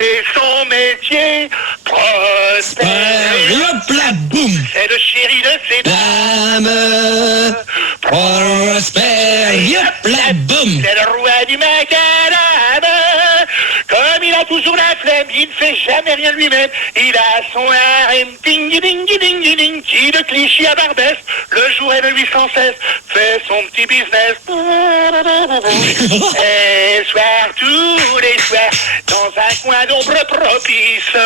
Et son métier prospère. Hop là, boum. C'est le chéri de ses Dame prospère. Hop là, boum. C'est le roi du macadam. Comme il a toujours la flemme, il ne fait jamais rien lui-même. Il a son harem, ding ding ding ding, qui de Clichy à Barbès, le jour et le nuit sans cesse, fait son petit business. Et soir, tous les soirs, dans un coin d'ombre propice,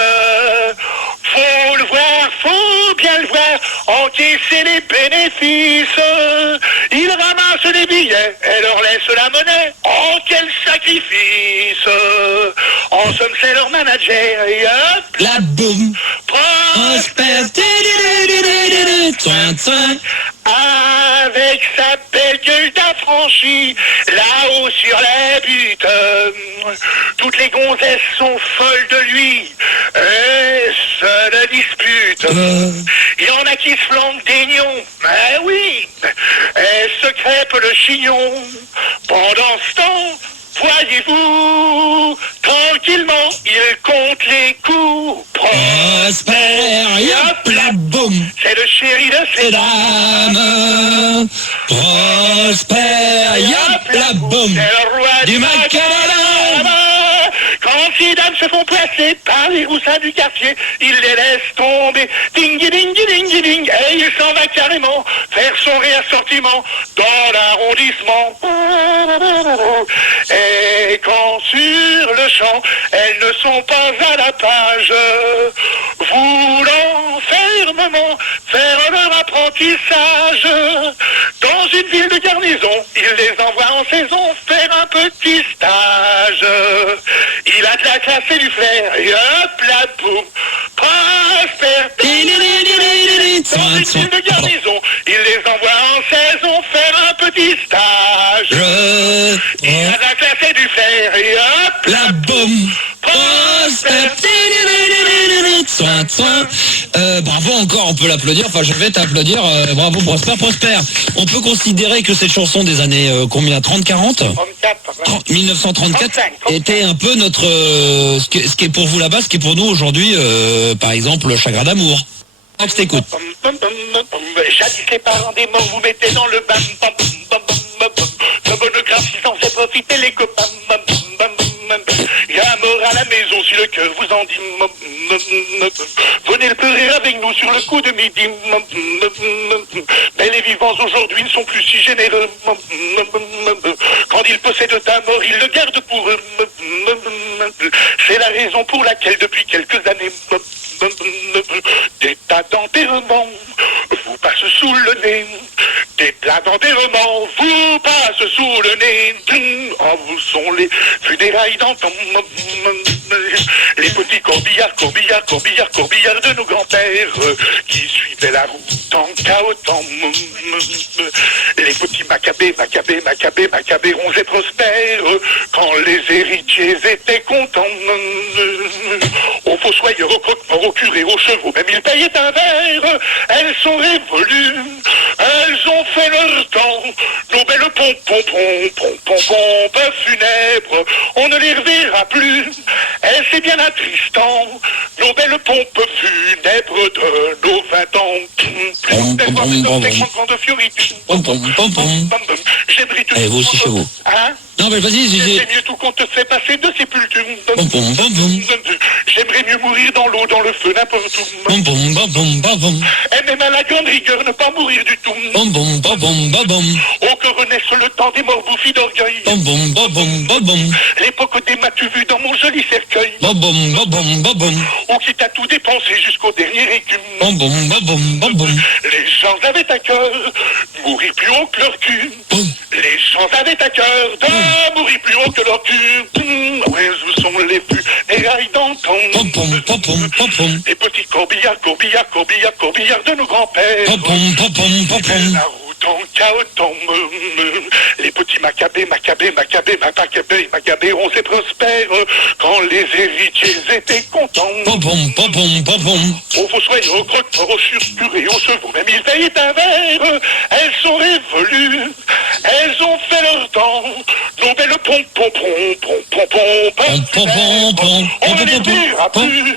faut le voir, faut bien le voir, encaisser les bénéfices. Il ramasse les billets et leur laisse la monnaie. Oh, quel sacrifice! En somme, c'est leur manager. Et hop, La boum. prospère. Toin, toin. Avec sa belle gueule d'affranchi, là-haut sur la butte, toutes les gonzesses sont folles de lui et se le disputent. Il y en a qui se flanquent des nions, mais oui, et se crêpent le chignon. Pendant ce temps, voyez-vous, tranquillement, il compte les coups. Prospère. Hop là, boum. C'est le chéri de ses Dame prospère. Hop là, boum. C'est le roi Du macadam. Quand ces dames se font placer par les roussins du quartier, il les laisse tomber. Ding ding ding ding. Et il s'en va carrément faire son réassortiment dans l'arrondissement. Et quand sur le champ, elles ne sont pas à la page, voulant fermement faire leur apprentissage dans une ville de garnison, il les envoie en saison faire un petit stage. Il a de la classe et du flair, et hop la boum, prospère. Dans une ville de garnison, il les envoie en saison faire un petit stage. Il a de la classe et du flair, et hop La boum. Prospère. Toin, toin. Bravo encore, on peut l'applaudir. Enfin, je vais t'applaudir. Bravo, Prosper. Prosper. On peut considérer que cette chanson des années combien 30-40 34. 1934 était un peu notre ce qui est pour vous là-bas, ce qui est pour nous aujourd'hui, par exemple, le Chagrin d'amour. Je t'écoute. Jadis les parents des morts vous mettez dans le bam bam bam bam bam. Le monographe s'en fait profiter les copains. Il y a un mort à la maison si le cœur vous en dit. Venez le pleurer avec nous sur le coup de midi. Mais les vivants aujourd'hui ne sont plus si généreux. Quand ils possèdent un mort, ils le gardent pour eux. C'est la raison pour laquelle depuis quelques années des tas d'enterrements vous passent sous le nez. Des tas d'enterrements vous passent sous le nez. Oh, vous sont les funérailles d'antan. Les petits corbillards de nos grands-pères qui suivaient la route en cahotant. Les petits macabées, ronds et prospères quand les héritiers étaient contents. Aux fossoyeurs, au croque-mort, aux curés, aux chevaux, même ils payaient un verre. Elles sont révolues, elles ont fait leur temps. Nos belles pompes funèbres, on ne les reverra plus. Et c'est bien attristant, nos belles pompes funèbres de nos 20 ans. Plus de fioriture. Et vous aussi chez vous. Hein? Non mais vas-y, C'est mieux tout qu'on te fait passer de sépulture. J'aimerais mieux mourir dans l'eau, dans le feu, n'importe où. Et même à la grande rigueur, ne pas mourir du tout. Oh, que renaisse le temps des morts bouffis d'orgueil. L'époque des m'as-tu vu dans mon joli cercueil. Ou qui t'a tout dépensé jusqu'au dernier écume. Les gens avaient à cœur de mourir plus haut que leur cul. Les gens avaient à cœur de mourir plus haut que leur cul. Ouais, où sont les funérailles d'antan. Les petits corbillards de nos grands-pères. La route en cahotant. Les petits macabées, ronds et prospères quand les héritiers étaient contents. Aux fossoyeurs, aux croque-morts, aux curés, aux chevaux, même ils payaient un verre. Elles sont révolues, elles ont fait leur temps. Nos nos belles pompes, on ne les verra plus.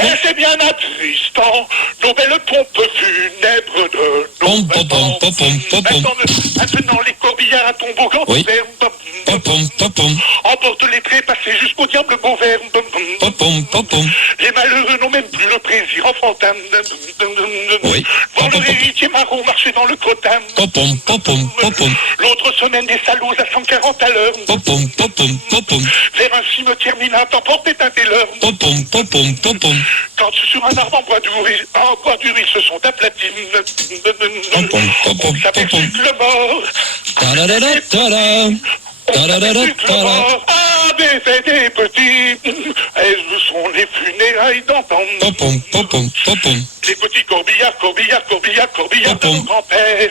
Et c'est bien attristant, nos belles pompes funèbres de nos vêtements. Maintenant les corbillards à toboggan emportent les trépassés jusqu'au diable Beauvert. Les malheureux n'ont même plus le plaisir enfantin. Voir leur héritier marron marcher dans le crottin. L'autre semaine des salauds à 140 à l'heure. Vers un cimetière minant emportait un tailleur. Quand sur un arbre en bois dur ils se sont aplatis. On s'aperçut que le mort avait fait des petits. Elles sont les funérailles d'antan. Les petits corbillards de mon grand-père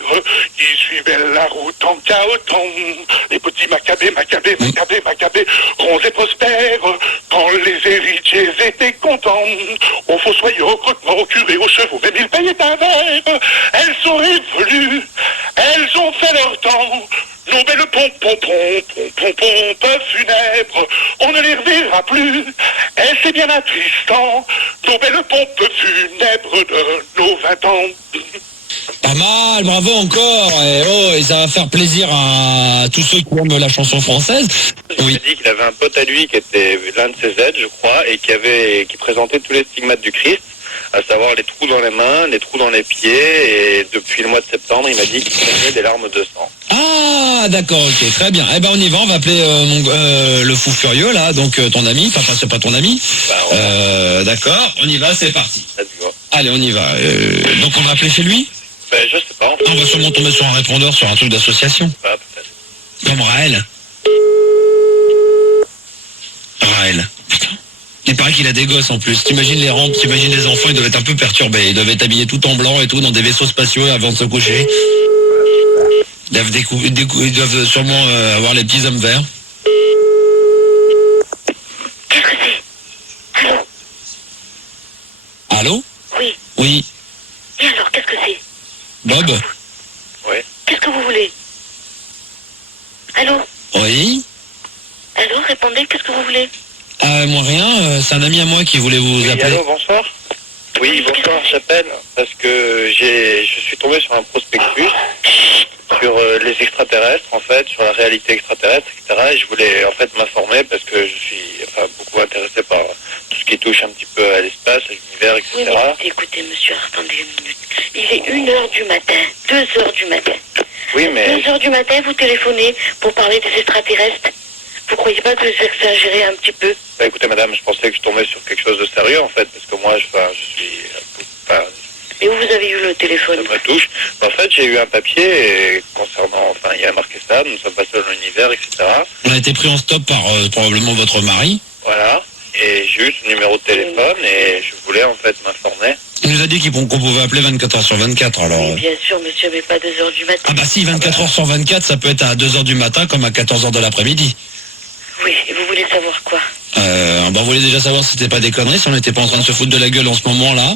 qui suivaient la route en cahotant. Les petits macabées, ronds et prospères quand les héritiers étaient contents. Aux fossoyeurs, au croque-mort, aux curés, aux chevaux, même ils payaient un verre. Elles sont révolues, elles ont fait leur temps. Nos belles pompes funèbres, on ne les reverra plus. Et c'est bien attristant, nos belles pompes funèbres de nos 20 ans. Pas mal, bravo encore. Et ça va faire plaisir à tous ceux qui aiment la chanson française. Il m'a dit qu'il avait un pote à lui qui était l'un de ses aides, je crois, et qui présentait tous les stigmates du Christ, à savoir les trous dans les mains, les trous dans les pieds, et depuis le mois de septembre, il m'a dit qu'il prenait des larmes de sang. Ah, d'accord, ok, très bien. Eh ben, on y va, on va appeler le fou furieux, là, donc ton ami, enfin, c'est pas ton ami. D'accord, on y va, c'est parti. Allez, on y va. Donc, on va appeler chez lui ? Je sais pas. On va sûrement tomber sur un répondeur, sur un truc d'association. Peut-être. Comme Raël. Raël. Putain. Il paraît qu'il a des gosses en plus. T'imagines les rampes, t'imagines les enfants, ils doivent être un peu perturbés. Ils doivent être habillés tout en blanc et tout, dans des vaisseaux spatiaux avant de se coucher. Ils doivent sûrement avoir les petits hommes verts. Qu'est-ce que c'est ? Allô ? Allô ? Oui. Oui. Et alors, qu'est-ce que c'est ? Bob ? Oui. Qu'est-ce que vous voulez ? Allô ? Oui. Allô, répondez, qu'est-ce que vous voulez ? Moi rien, c'est un ami à moi qui voulait vous appeler. Allô, bonsoir. Oui, bonsoir, j'appelle parce que je suis tombé sur un prospectus sur les extraterrestres, en fait, sur la réalité extraterrestre, etc. Et je voulais en fait m'informer parce que je suis beaucoup intéressé par tout ce qui touche un petit peu à l'espace, à l'univers, etc. Oui, mais écoutez, monsieur, attendez une minute. Il est 1h du matin, 2h du matin. Oui, mais... 2h du matin, vous téléphonez pour parler des extraterrestres. Vous croyez pas que vous exagérez un petit peu ? Écoutez, madame, je pensais que je tombais sur quelque chose de sérieux, en fait, parce que moi, je suis... Et où vous avez eu le téléphone ? Ça me touche. En fait, j'ai eu un papier concernant... il y a marqué ça, nous sommes pas seuls dans l'univers, etc. On a été pris en stop par probablement votre mari. Voilà. Et j'ai eu ce numéro de téléphone et je voulais, en fait, m'informer. Il nous a dit qu'on pouvait appeler 24 heures sur 24, alors... Oui, bien sûr, monsieur, mais pas 2h du matin. Ah bah si, 24 heures sur 24, ça peut être à 2h du matin comme à 14h de l'après-midi. Oui, et vous voulez savoir quoi ? On voulait déjà savoir si c'était pas des conneries, si on n'était pas en train de se foutre de la gueule en ce moment-là.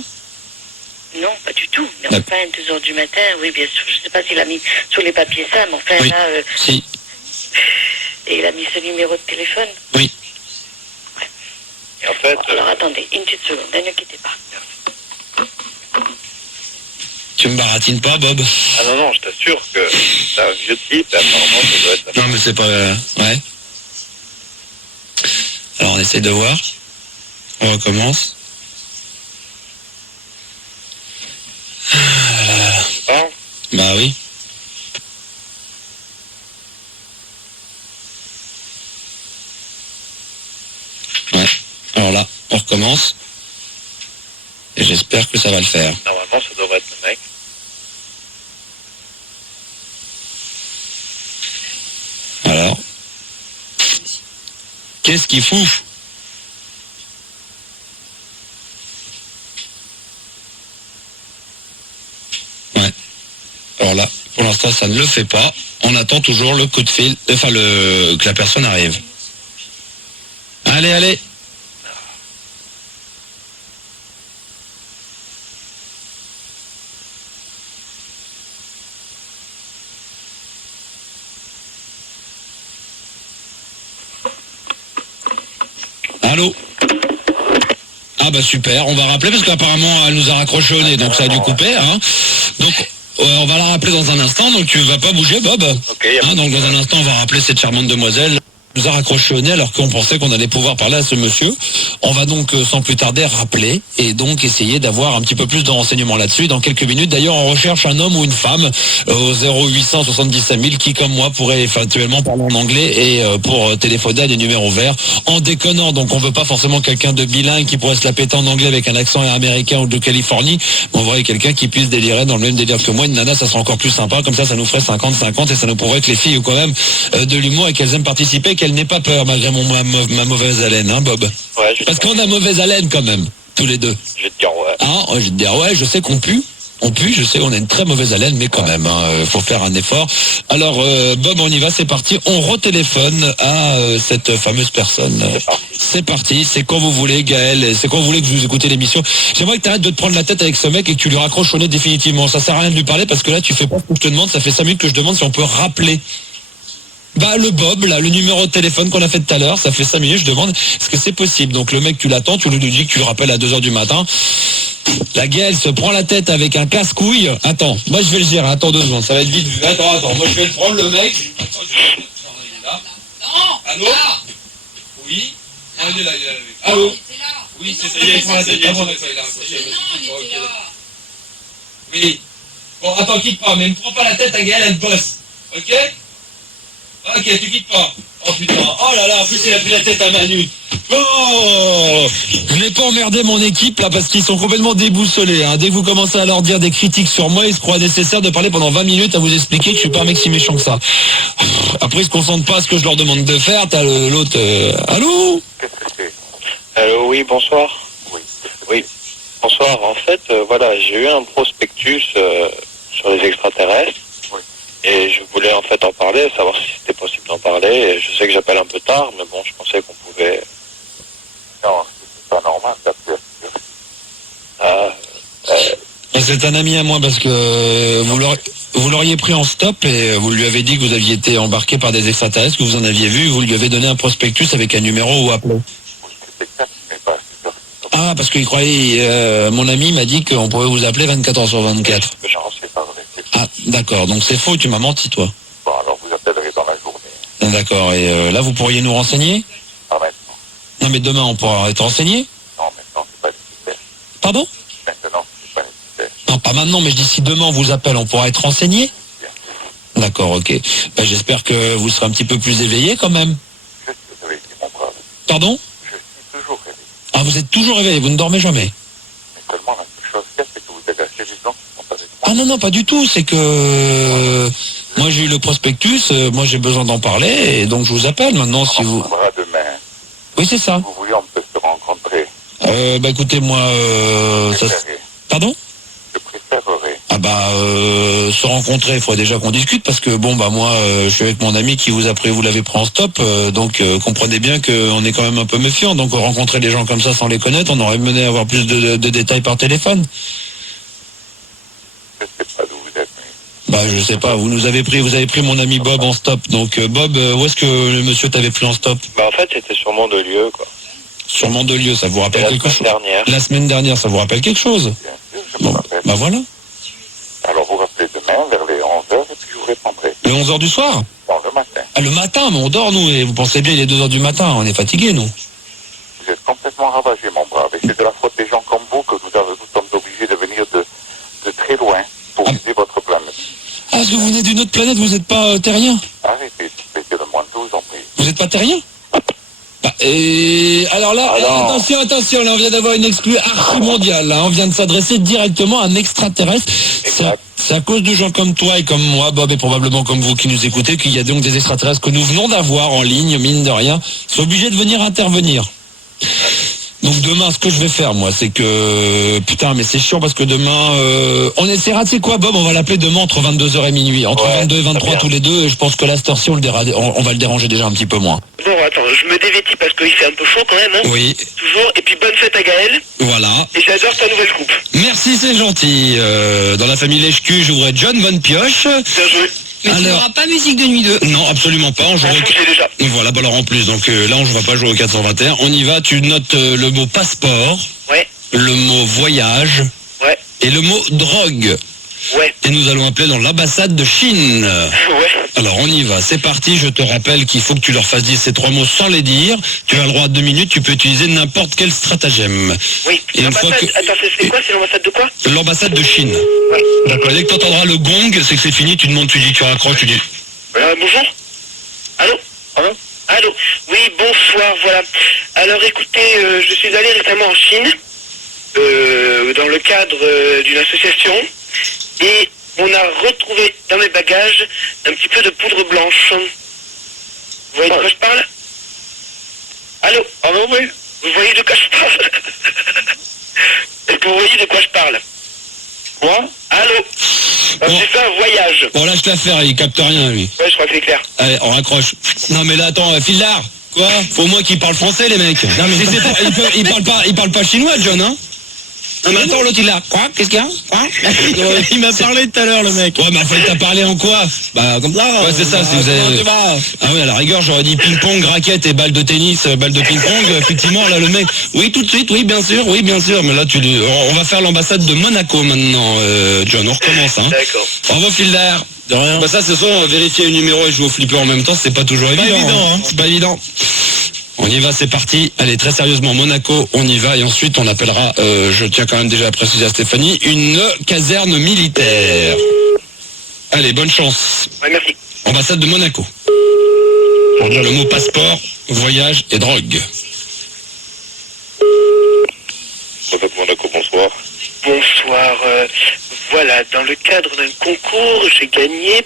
Non, pas du tout. Mais enfin, 2h du matin, oui, bien sûr. Je sais pas s'il a mis sur les papiers ça, mais enfin, oui. là... Si. Et il a mis ce numéro de téléphone ? Oui. Ouais. Et en fait... Bon, alors, attendez, une petite seconde, ne quittez pas. Tu me baratines pas, Bob? Ah non, je t'assure que c'est un vieux type, et apparemment, ça doit être... Non, mais c'est pas... Ouais. Alors, on essaie de voir. On recommence. Bah oui. Ouais. Alors là, on recommence. Et j'espère que ça va le faire. Normalement, ça devrait être le mec. Alors. Qu'est-ce qu'il fout? Ouais. Alors là, pour l'instant, ça ne le fait pas. On attend toujours le coup de fil, que la personne arrive. Allez, allez. Allô? Ah bah super, on va rappeler parce qu'apparemment elle nous a raccroché au nez, donc ça a dû couper. Hein. Donc on va la rappeler dans un instant, donc tu vas pas bouger Bob. Hein, donc dans un instant on va rappeler cette charmante demoiselle. Nous a raccroché au nez alors qu'on pensait qu'on allait pouvoir parler à ce monsieur. On va donc sans plus tarder rappeler et donc essayer d'avoir un petit peu plus de renseignements là-dessus. Dans quelques minutes, d'ailleurs, on recherche un homme ou une femme au 0877 000 qui, comme moi, pourrait éventuellement parler en anglais et pour téléphoner à des numéros verts en déconnant. Donc on veut pas forcément quelqu'un de bilingue qui pourrait se la péter en anglais avec un accent américain ou de Californie. On voudrait quelqu'un qui puisse délirer dans le même délire que moi. Une nana, ça serait encore plus sympa. Comme ça nous ferait 50-50 et ça nous prouverait que les filles ont quand même de l'humour et qu'elles aiment participer, qu'elle n'ait pas peur malgré ma mauvaise haleine, hein Bob? Ouais, Parce qu'on a mauvaise haleine quand même, tous les deux. Je vais te dire ouais. Hein, je vais te dire ouais, je sais qu'on pue, je sais qu'on a une très mauvaise haleine, mais quand même, faut faire un effort. Alors Bob, on y va, c'est parti, on retéléphone à cette fameuse personne. C'est parti, c'est quand vous voulez Gaël, c'est quand vous voulez que vous écoutez l'émission. J'aimerais que tu arrêtes de te prendre la tête avec ce mec et que tu lui raccroches au nez définitivement. Ça sert à rien de lui parler parce que là tu fais pas ce que je te demande, ça fait 5 minutes que je demande si on peut rappeler. Bah le Bob, là, le numéro de téléphone qu'on a fait tout à l'heure, ça fait 5 minutes, je demande est-ce que c'est possible. Donc le mec, tu l'attends, tu lui dis que tu le rappelles à 2h du matin. La Gaëlle se prend la tête avec un casse-couille. Attends, moi je vais le gérer, attends 2 secondes, ça va être vite vu. Attends, moi je vais le prendre le mec. Attends, il est là. Non. Allô? Oui. Non, il est là. Allô? Oui, c'est ça, il est la tête. Oui. Bon, attends, quitte pas, mais ne prends pas la tête à Gaëlle, elle bosse. Ok? Ok, tu quittes pas. Oh putain, oh là là, en plus il a pris la tête à Manu. Oh, je n'ai pas emmerdé mon équipe là parce qu'ils sont complètement déboussolés. Hein. Dès que vous commencez à leur dire des critiques sur moi, ils se croient nécessaire de parler pendant 20 minutes à vous expliquer que je suis pas un mec si méchant que ça. Après ils se concentrent pas à ce que je leur demande de faire. T'as l'autre... Allô? Allô, oui, bonsoir. Oui, bonsoir. En fait, voilà, j'ai eu un prospectus sur les extraterrestres. Et je voulais en fait en parler, savoir si c'était possible d'en parler. Et je sais que j'appelle un peu tard, mais bon, je pensais qu'on pouvait... Non, c'est pas normal d'appeler. C'est un ami à moi parce que vous l'auriez pris en stop et vous lui avez dit que vous aviez été embarqué par des extraterrestres, que vous en aviez vu, vous lui avez donné un prospectus avec un numéro ou appelé. Ah, parce qu'il croyait... mon ami m'a dit qu'on pouvait vous appeler 24 heures sur 24. Genre, c'est pas vrai. Ah, d'accord, donc c'est faux, tu m'as menti, toi. Bon, alors vous appellerez dans la journée. D'accord, et là, vous pourriez nous renseigner? Pas maintenant. Non, mais demain, on pourra être renseigné? Non, maintenant, c'est pas nécessaire. Pardon? Maintenant, c'est pas nécessaire. Non, pas maintenant, mais je dis si demain on vous appelle, on pourra être renseigné? Bien. D'accord, ok. Ben, j'espère que vous serez un petit peu plus éveillé quand même. Je suis réveillé, mon brave. Pardon? Je suis toujours réveillé. Ah, vous êtes toujours éveillé, vous ne dormez jamais? Mais seulement la seule chose qu'il y a, c'est que vous avez acheté des gens qui sont avec moi. Ah non, pas du tout, c'est que... moi j'ai eu le prospectus, moi j'ai besoin d'en parler, et donc je vous appelle maintenant si vous... On se verra demain. Oui, c'est ça. Si vous voulez, on peut se rencontrer. Bah écoutez, moi... ça... Pardon? Je préférerais. Ah bah se rencontrer, il faudrait déjà qu'on discute parce que bon bah moi je suis avec mon ami qui vous l'avez pris en stop, donc comprenez bien qu'on est quand même un peu méfiant, donc rencontrer les gens comme ça sans les connaître, on aurait mené à avoir plus de détails par téléphone. Je sais pas d'où vous êtes, mais... Bah je sais pas, vous avez pris mon ami Bob en stop, donc Bob, où est-ce que le monsieur t'avait pris en stop? Bah en fait, c'était sur Mandelieu, quoi. Sur Mandelieu, ça vous rappelle La quelque semaine chose? dernière. La semaine dernière, ça vous rappelle quelque chose? Bien sûr, je me Bon, rappelle. bah voilà. Alors vous rappelez demain vers les 11h et puis je vous répondrai. Les 11h du soir? Non, le matin. Ah le matin, mais on dort nous, et vous pensez bien il est 2h du matin, on est fatigués nous. Vous êtes complètement ravagé, mon brave. Et c'est de la faute des gens comme vous que nous sommes obligés de venir de très loin pour viser votre planète. Ah, parce que vous venez d'une autre planète, vous n'êtes pas terrien? Arrêtez, s'il vous plaît, de moi, je vous en prie. Vous n'êtes pas terrien? Bah, et alors là, attention, là on vient d'avoir une exclue archi-mondiale, là, on vient de s'adresser directement à un extraterrestre. C'est à cause de gens comme toi et comme moi, Bob, et probablement comme vous qui nous écoutez, qu'il y a donc des extraterrestres que nous venons d'avoir en ligne, mine de rien, ils sont obligés de venir intervenir. Donc demain, ce que je vais faire, moi, c'est que... Putain, mais c'est chiant parce que demain... on essaiera, tu sais quoi, Bob, on va l'appeler demain entre 22h et minuit. Entre 22 et 23 tous les deux, et je pense que là, cette heure-ci, on va le déranger déjà un petit peu moins. Bon, attends, je me dévêtis parce qu'il fait un peu chaud quand même, hein. Oui. Toujours. Et puis bonne fête à Gaël. Voilà. Et j'adore ta nouvelle coupe. Merci, c'est gentil. Dans la famille Lèche-Cul, je voudrais John Bonne Pioche. Bien joué. Mais tu n'auras pas musique de nuit 2. Non, absolument pas. On joue J'ai déjà. Voilà, bah alors en plus, donc là on ne va pas jouer au 421. On y va, tu notes le mot passeport, Ouais, le mot voyage ouais, et le mot drogue. ouais, Et nous allons appeler dans l'ambassade de Chine. ouais. Alors on y va, c'est parti. Je te rappelle qu'il faut que tu leur fasses dire ces 3 mots sans les dire. Tu as le droit à 2 minutes, tu peux utiliser n'importe quel stratagème. Oui. Et une fois que... Attends, c'est quoi? C'est l'ambassade de quoi? L'ambassade de Chine. Ouais. D'accord. Dès que tu entendras le gong, c'est que c'est fini, tu demandes, tu dis, tu raccroches, tu dis. Bonjour. Allô? Allô? Oui, bonsoir, voilà. Alors écoutez, je suis allé récemment en Chine, dans le cadre d'une association, et on a retrouvé dans mes bagages un petit peu de poudre blanche. Vous voyez de quoi je parle? Allô? Oui. Vous voyez de quoi je parle? Est-ce que vous voyez de quoi je parle? Quoi? Allô? Bon. J'ai fait un voyage. Bon, lâche l'affaire, il capte rien, lui. Ouais, je crois que c'est clair. Allez, on raccroche. Non, mais là, attends, Fildar. Quoi? Faut au moins qu'ils parlent français, les mecs. Non, mais ils parlent pas chinois, John, hein? Non, mais attends, l'autre, il a. Quoi? Qu'est-ce qu'il y a? Quoi? Il m'a parlé tout à l'heure, le mec. Ouais, mais il t'a parlé en quoi? Bah, comme ça. Ouais, c'est ça, si vous avez... Ah oui, à la rigueur, j'aurais dit ping-pong, raquette et balle de tennis, balle de ping-pong. Effectivement, là, le mec... Oui, tout de suite, oui, bien sûr. Mais là, on va faire l'ambassade de Monaco, maintenant, John. On recommence, hein. D'accord. Bravo, Fildar. De rien. Bah ça, ce soir, vérifier les numéros et jouer au flipper en même temps, c'est pas toujours évident. évident, hein. C'est pas évident. On y va, c'est parti. Allez, très sérieusement, Monaco, on y va. Et ensuite, on appellera, je tiens quand même déjà à préciser à Stéphanie, une caserne militaire. Allez, bonne chance. Ouais, merci. Ambassade de Monaco. Pour dire le mot passeport, voyage et drogue. Monaco, bonsoir. Bonsoir. Voilà, dans le cadre d'un concours, j'ai gagné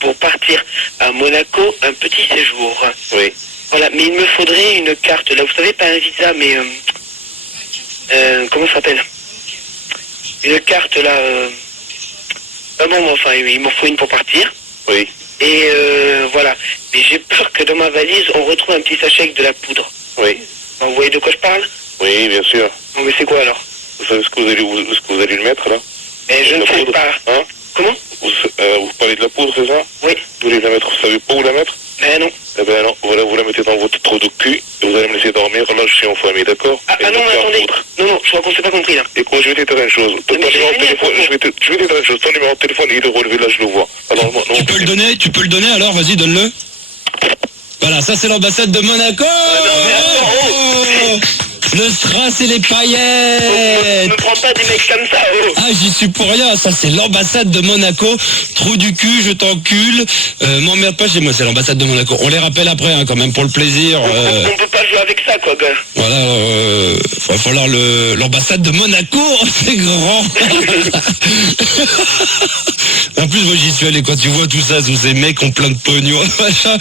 pour partir à Monaco un petit séjour. Oui. Voilà, mais il me faudrait une carte. Là, vous savez, pas un visa, mais... comment ça s'appelle? Une carte, là... Ah bon, enfin, il m'en faut une pour partir. Oui. Et voilà. Mais j'ai peur que dans ma valise, on retrouve un petit sachet avec de la poudre. Oui. Vous voyez de quoi je parle? Oui, bien sûr. Non, mais c'est quoi, alors? Vous savez ce que vous allez le mettre, là? Mais je ne La sais poudre. pas. Hein? Comment? Vous parlez de la poudre, c'est ça? Oui. Vous voulez la mettre, vous savez pas où la mettre? Mais non. Eh ben non, voilà, vous la mettez dans votre trou de cul et vous allez me laisser dormir. Là, je suis en famille, d'accord? Ah, Et non, donc, la attendez. poudre. Non, je crois qu'on s'est pas compris, là. Écoute, je vais t'éteindre une chose. Ton Mais numéro de j'ai téléphone, fini, je vais t'éteindre une chose. Ton numéro de téléphone, il est relevé, là, je le vois. Alors, non, Tu peux le donner alors, vas-y, donne-le. Voilà, ça c'est l'ambassade de Monaco. Le strass et les Ne paillettes. prends pas des mecs comme ça, oh. Ah, j'y suis pour rien, ça c'est l'ambassade de Monaco. Trou du cul, je t'encule. M'emmerde pas chez moi, c'est l'ambassade de Monaco. On les rappelle après, hein, quand même, pour le plaisir. On peut pas jouer avec ça, quoi, gars. Voilà, va falloir l'ambassade de Monaco, c'est grand. En plus, moi j'y suis allé, quand tu vois tout ça, tous ces mecs ont plein de pognon, machin,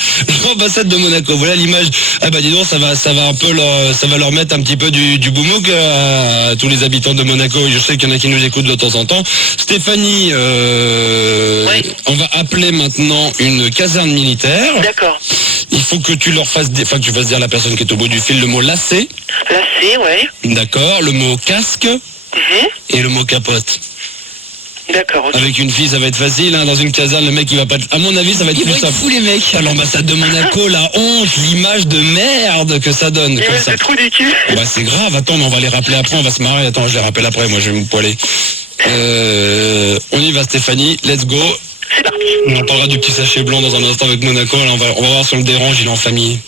l'ambassade de Monaco, voilà l'image. Ah bah dis donc, ça va un peu ça va leur mettre un petit peu du boumouk à tous les habitants de Monaco. Je sais qu'il y en a qui nous écoutent de temps en temps. Stéphanie, Oui. on va appeler maintenant une caserne militaire. D'accord. Il faut que tu leur fasses, que tu fasses dire à la personne qui est au bout du fil le mot lacet. Lacet, ouais. D'accord, le mot casque Mhm. et le mot capote. D'accord, ok. Avec une fille, ça va être facile, hein, dans une caserne, le mec il va pas... À mon avis, ça va être Ils plus vont être simple. fous, les mecs. À l'ambassade de Monaco, la honte, l'image de merde que ça donne. Comme ça. C'est trop du cul. Bah c'est grave, attends, mais on va les rappeler après, on va se marrer. Attends, je les rappelle après, moi je vais me poiler. On y va Stéphanie, let's go. C'est parti. On parlera du petit sachet blanc dans un instant avec Monaco, là, on va voir si on le dérange, il est en famille.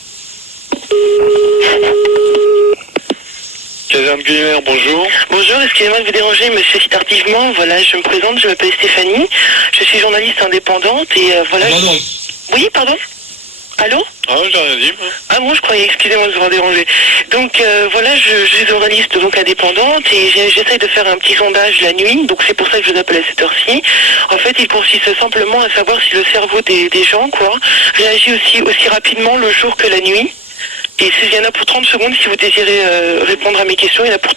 Caserne Guillemère, bonjour. Bonjour, excusez-moi de vous déranger, monsieur, si tardivement. Voilà, je me présente, je m'appelle Stéphanie. Je suis journaliste indépendante et voilà... Pardon. Oui, pardon? Allô? Ah, j'ai rien dit. Ah bon, je croyais, excusez-moi de vous avoir dérangé. Donc voilà, je suis journaliste donc indépendante et j'essaye de faire un petit sondage la nuit, donc c'est pour ça que je vous appelle à cette heure-ci. En fait, il consiste simplement à savoir si le cerveau des gens, quoi, réagit aussi rapidement le jour que la nuit. Et s'il y en a pour 30 secondes, si vous désirez répondre à mes questions, il y en a pour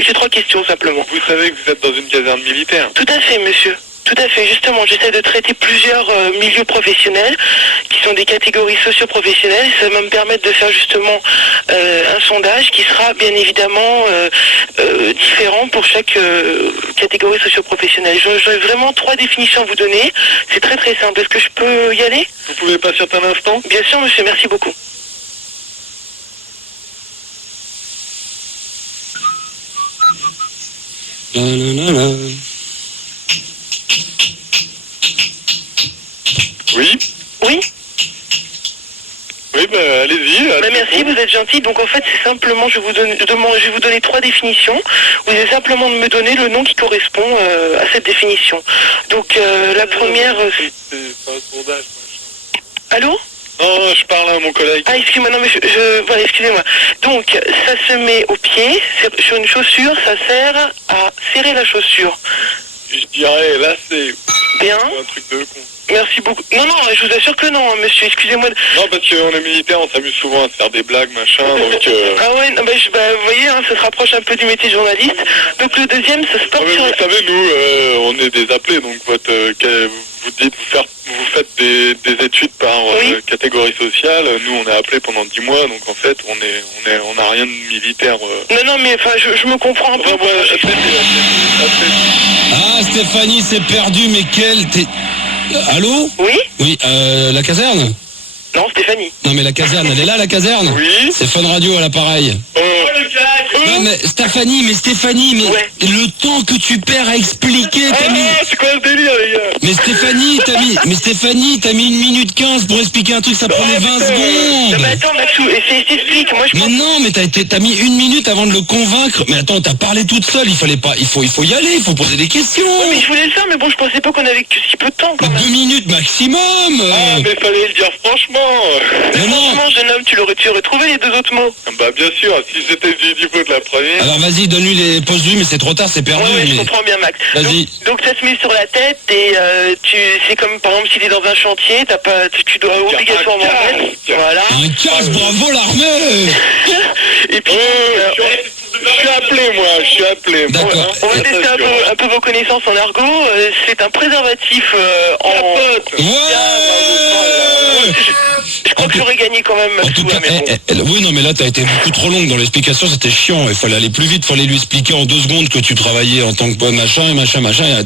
j'ai 3 questions simplement. Vous savez que vous êtes dans une caserne militaire. Tout à fait, monsieur. Tout à fait, justement, j'essaie de traiter plusieurs milieux professionnels qui sont des catégories socio-professionnelles. Ça va me permettre de faire justement un sondage qui sera bien évidemment différent pour chaque catégorie socio-professionnelle. J'ai vraiment 3 définitions à vous donner. C'est très très simple. Est-ce que je peux y aller? Vous pouvez patienter un instant? Bien sûr, monsieur, merci beaucoup. Oui? Oui? Oui, allez-y. Merci, vous êtes gentil. Donc en fait, c'est simplement, je vais vous donner 3 définitions. Vous allez simplement me donner le nom qui correspond à cette définition. Donc la première... C'est pas un sondage, Allô? Non, je parle à mon collègue. Ah, excusez-moi, non mais voilà, excusez-moi. Donc, ça se met au pied, sur une chaussure, ça sert à serrer la chaussure. Je dirais, là, c'est Bien. un truc de con. Merci beaucoup. Non, je vous assure que non, hein, monsieur, excusez-moi. Non, parce qu'on est militaire, on s'amuse souvent à se faire des blagues, machin, donc... Ah ouais, non, vous voyez, hein, ça se rapproche un peu du métier de journaliste. Donc le deuxième, ça se porte sur... Vous savez, nous, on est des appelés, donc vous dites, vous faites des études par catégorie sociale. Nous, on est appelés pendant 10 mois, donc en fait, on n'a rien de militaire. Non, mais enfin, je me comprends un peu. Ah, Stéphanie s'est perdue, mais Allô? Oui? Oui, la caserne? Non, Stéphanie. Non, mais la caserne, elle est là, la caserne? Oui. C'est Fun Radio à l'appareil. Non, mais Stéphanie, Ouais. le temps que tu perds à expliquer, t'as mis... c'est quoi ce délire, les gars? Mais Stéphanie, t'as mis 1 minute 15 pour expliquer un truc, ça prenait 20 Non, secondes. mais attends, Maxou, t'expliques. Moi, je Mais non, mais t'as mis 1 minute avant de le convaincre. Mais attends, t'as parlé toute seule, il fallait pas, il faut y aller, il faut poser des questions. mais je voulais le faire, mais bon, je pensais pas qu'on avait que si peu de temps, quand même. 2 minutes maximum. Ah, mais fallait le dire franchement. Mais non. Franchement, jeune homme, tu aurais trouvé les 2 autres mots. Bah, bien sûr, si j'étais du niveau de la première... Alors vas-y, donne-lui les pose-lui, mais c'est trop tard, c'est perdu. Ouais, je mais... comprends bien, Max. Vas-y. Donc ça se met sur la tête et c'est comme, par exemple, si t'es dans un chantier, tu dois obligatoirement mettre. Voilà. Un casse, bravo l'armée. Et puis, Je suis appelé, moi. D'accord. on va tester un peu vos connaissances en argot. C'est un préservatif en... Ouais. Je crois que j'aurais gagné quand même, En tout cas, oui, non, mais là, t'as été beaucoup trop longue dans l'explication, c'était chiant. Il fallait aller plus vite, fallait lui expliquer en 2 secondes que tu travaillais en tant que machin.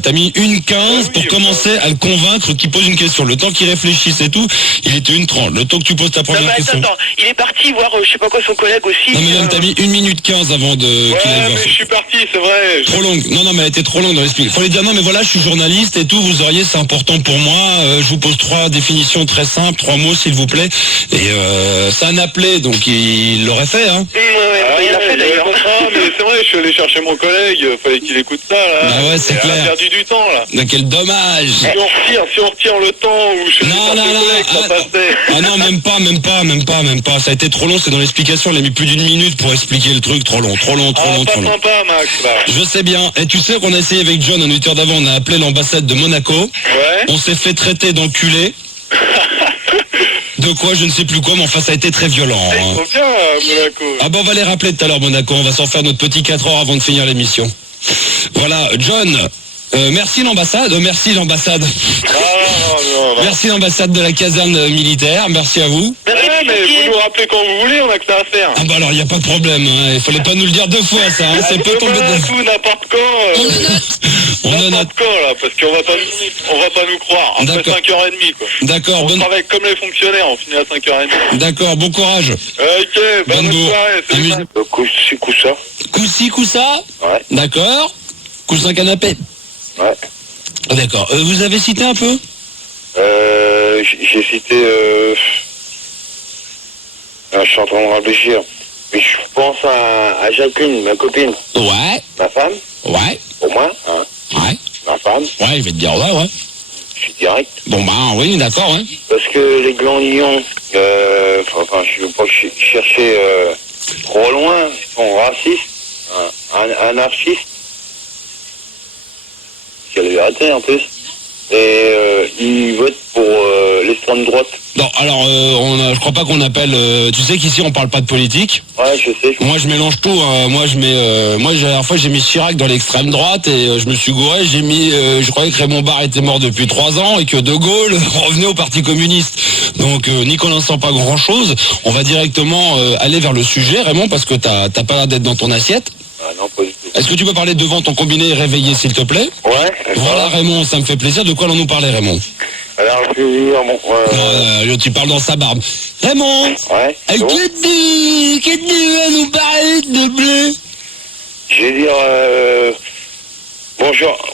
T'as mis 1:15 pour commencer à le convaincre qu'il pose une question. Le temps qu'il réfléchisse et tout, il était 1:30. Le temps que tu poses ta première question. Attends, il est parti voir, je sais pas quoi, son collègue aussi. Non, mais même, t'as mis 1 minute 15 avant de... Ouais, mais je suis parti, c'est vrai. Trop longue. Non, mais elle était trop longue dans l'explication. Fallait dire, non, mais voilà, je suis journaliste et tout, vous auriez, c'est important pour moi. Je vous pose 3 définitions très simples, 3 mots, s'il vous plaît. Et c'est un appelé, donc il l'aurait fait, hein. Il l'a fait d'ailleurs. Mais c'est vrai, je suis allé chercher mon collègue, fallait qu'il écoute ça, là. Bah ouais, c'est clair. On a perdu du temps, là. Quel dommage. Si on retire le temps où je suis Non, ça passait. Ah non, même pas. Ça a été trop long, c'est dans l'explication, il a mis plus d'1 minute pour expliquer le truc, trop long. Pas sympa, Max, là. Je sais bien. Et tu sais qu'on a essayé avec John, un auditeur d'avant, on a appelé l'ambassade de Monaco. Ouais. On s'est fait traiter d'enculé. De quoi, je ne sais plus quoi, mais enfin ça a été très violent. Ils sont bien, Monaco. Ah bon, on va les rappeler tout à l'heure, Monaco. On va s'en faire notre petit 4 heures avant de finir l'émission. Voilà, John. Merci l'ambassade. Non. Merci l'ambassade de la caserne militaire. Merci à vous. Mais vous nous rappelez quand vous voulez, on a que ça à faire. Ah bah alors, il n'y a pas de problème. Hein. Il fallait pas nous le dire 2 fois, ça. Hein. Ça peut tomber tout, n'importe quand. On n'importe quand, là, parce qu'on va pas nous croire. Après D'accord. 5h30, quoi. D'accord. On travaille comme les fonctionnaires, on finit à 5h30. D'accord, bon courage. Ok, bonne soirée. Coussi, coussa. Coussi, coussa. Ouais. D'accord. Coussin canapé. Ouais. D'accord. Vous avez cité un peu? J'ai cité... je suis en train de réfléchir. Mais je pense à Jacqueline, ma copine. Ouais. Ma femme. Ouais. Pour moi, hein. Ouais. Ma femme. Ouais, je vais te dire ouais. Je suis direct. Bon bah oui, d'accord, ouais. Parce que les glandillons, je veux pas chercher trop loin, ils sont racistes, anarchistes. C'est la vérité en plus. Et ils votent pour l'extrême droite. Non, alors, je crois pas qu'on appelle... tu sais qu'ici, on parle pas de politique. Ouais, je sais. Moi, je mélange tout. Hein. Moi, la dernière fois, j'ai mis Chirac dans l'extrême droite et je me suis gouré. J'ai mis... je croyais que Raymond Barre était mort depuis 3 ans et que De Gaulle revenait au Parti communiste. Donc, n'y connaissant pas grand-chose, on va directement aller vers le sujet, Raymond, parce que t'as pas l'air d'être dans ton assiette. Ah non, pas du tout. Est-ce que tu peux parler devant ton combiné réveillé, s'il te plaît? Ouais. Voilà, Raymond, ça me fait plaisir. De quoi allons-nous parler, Raymond? Alors, je vais dire, bon, Tu parles dans sa barbe. Raymond, ouais. c'est bon. qu'est-ce que tu vas nous parler de bleu? Je vais dire,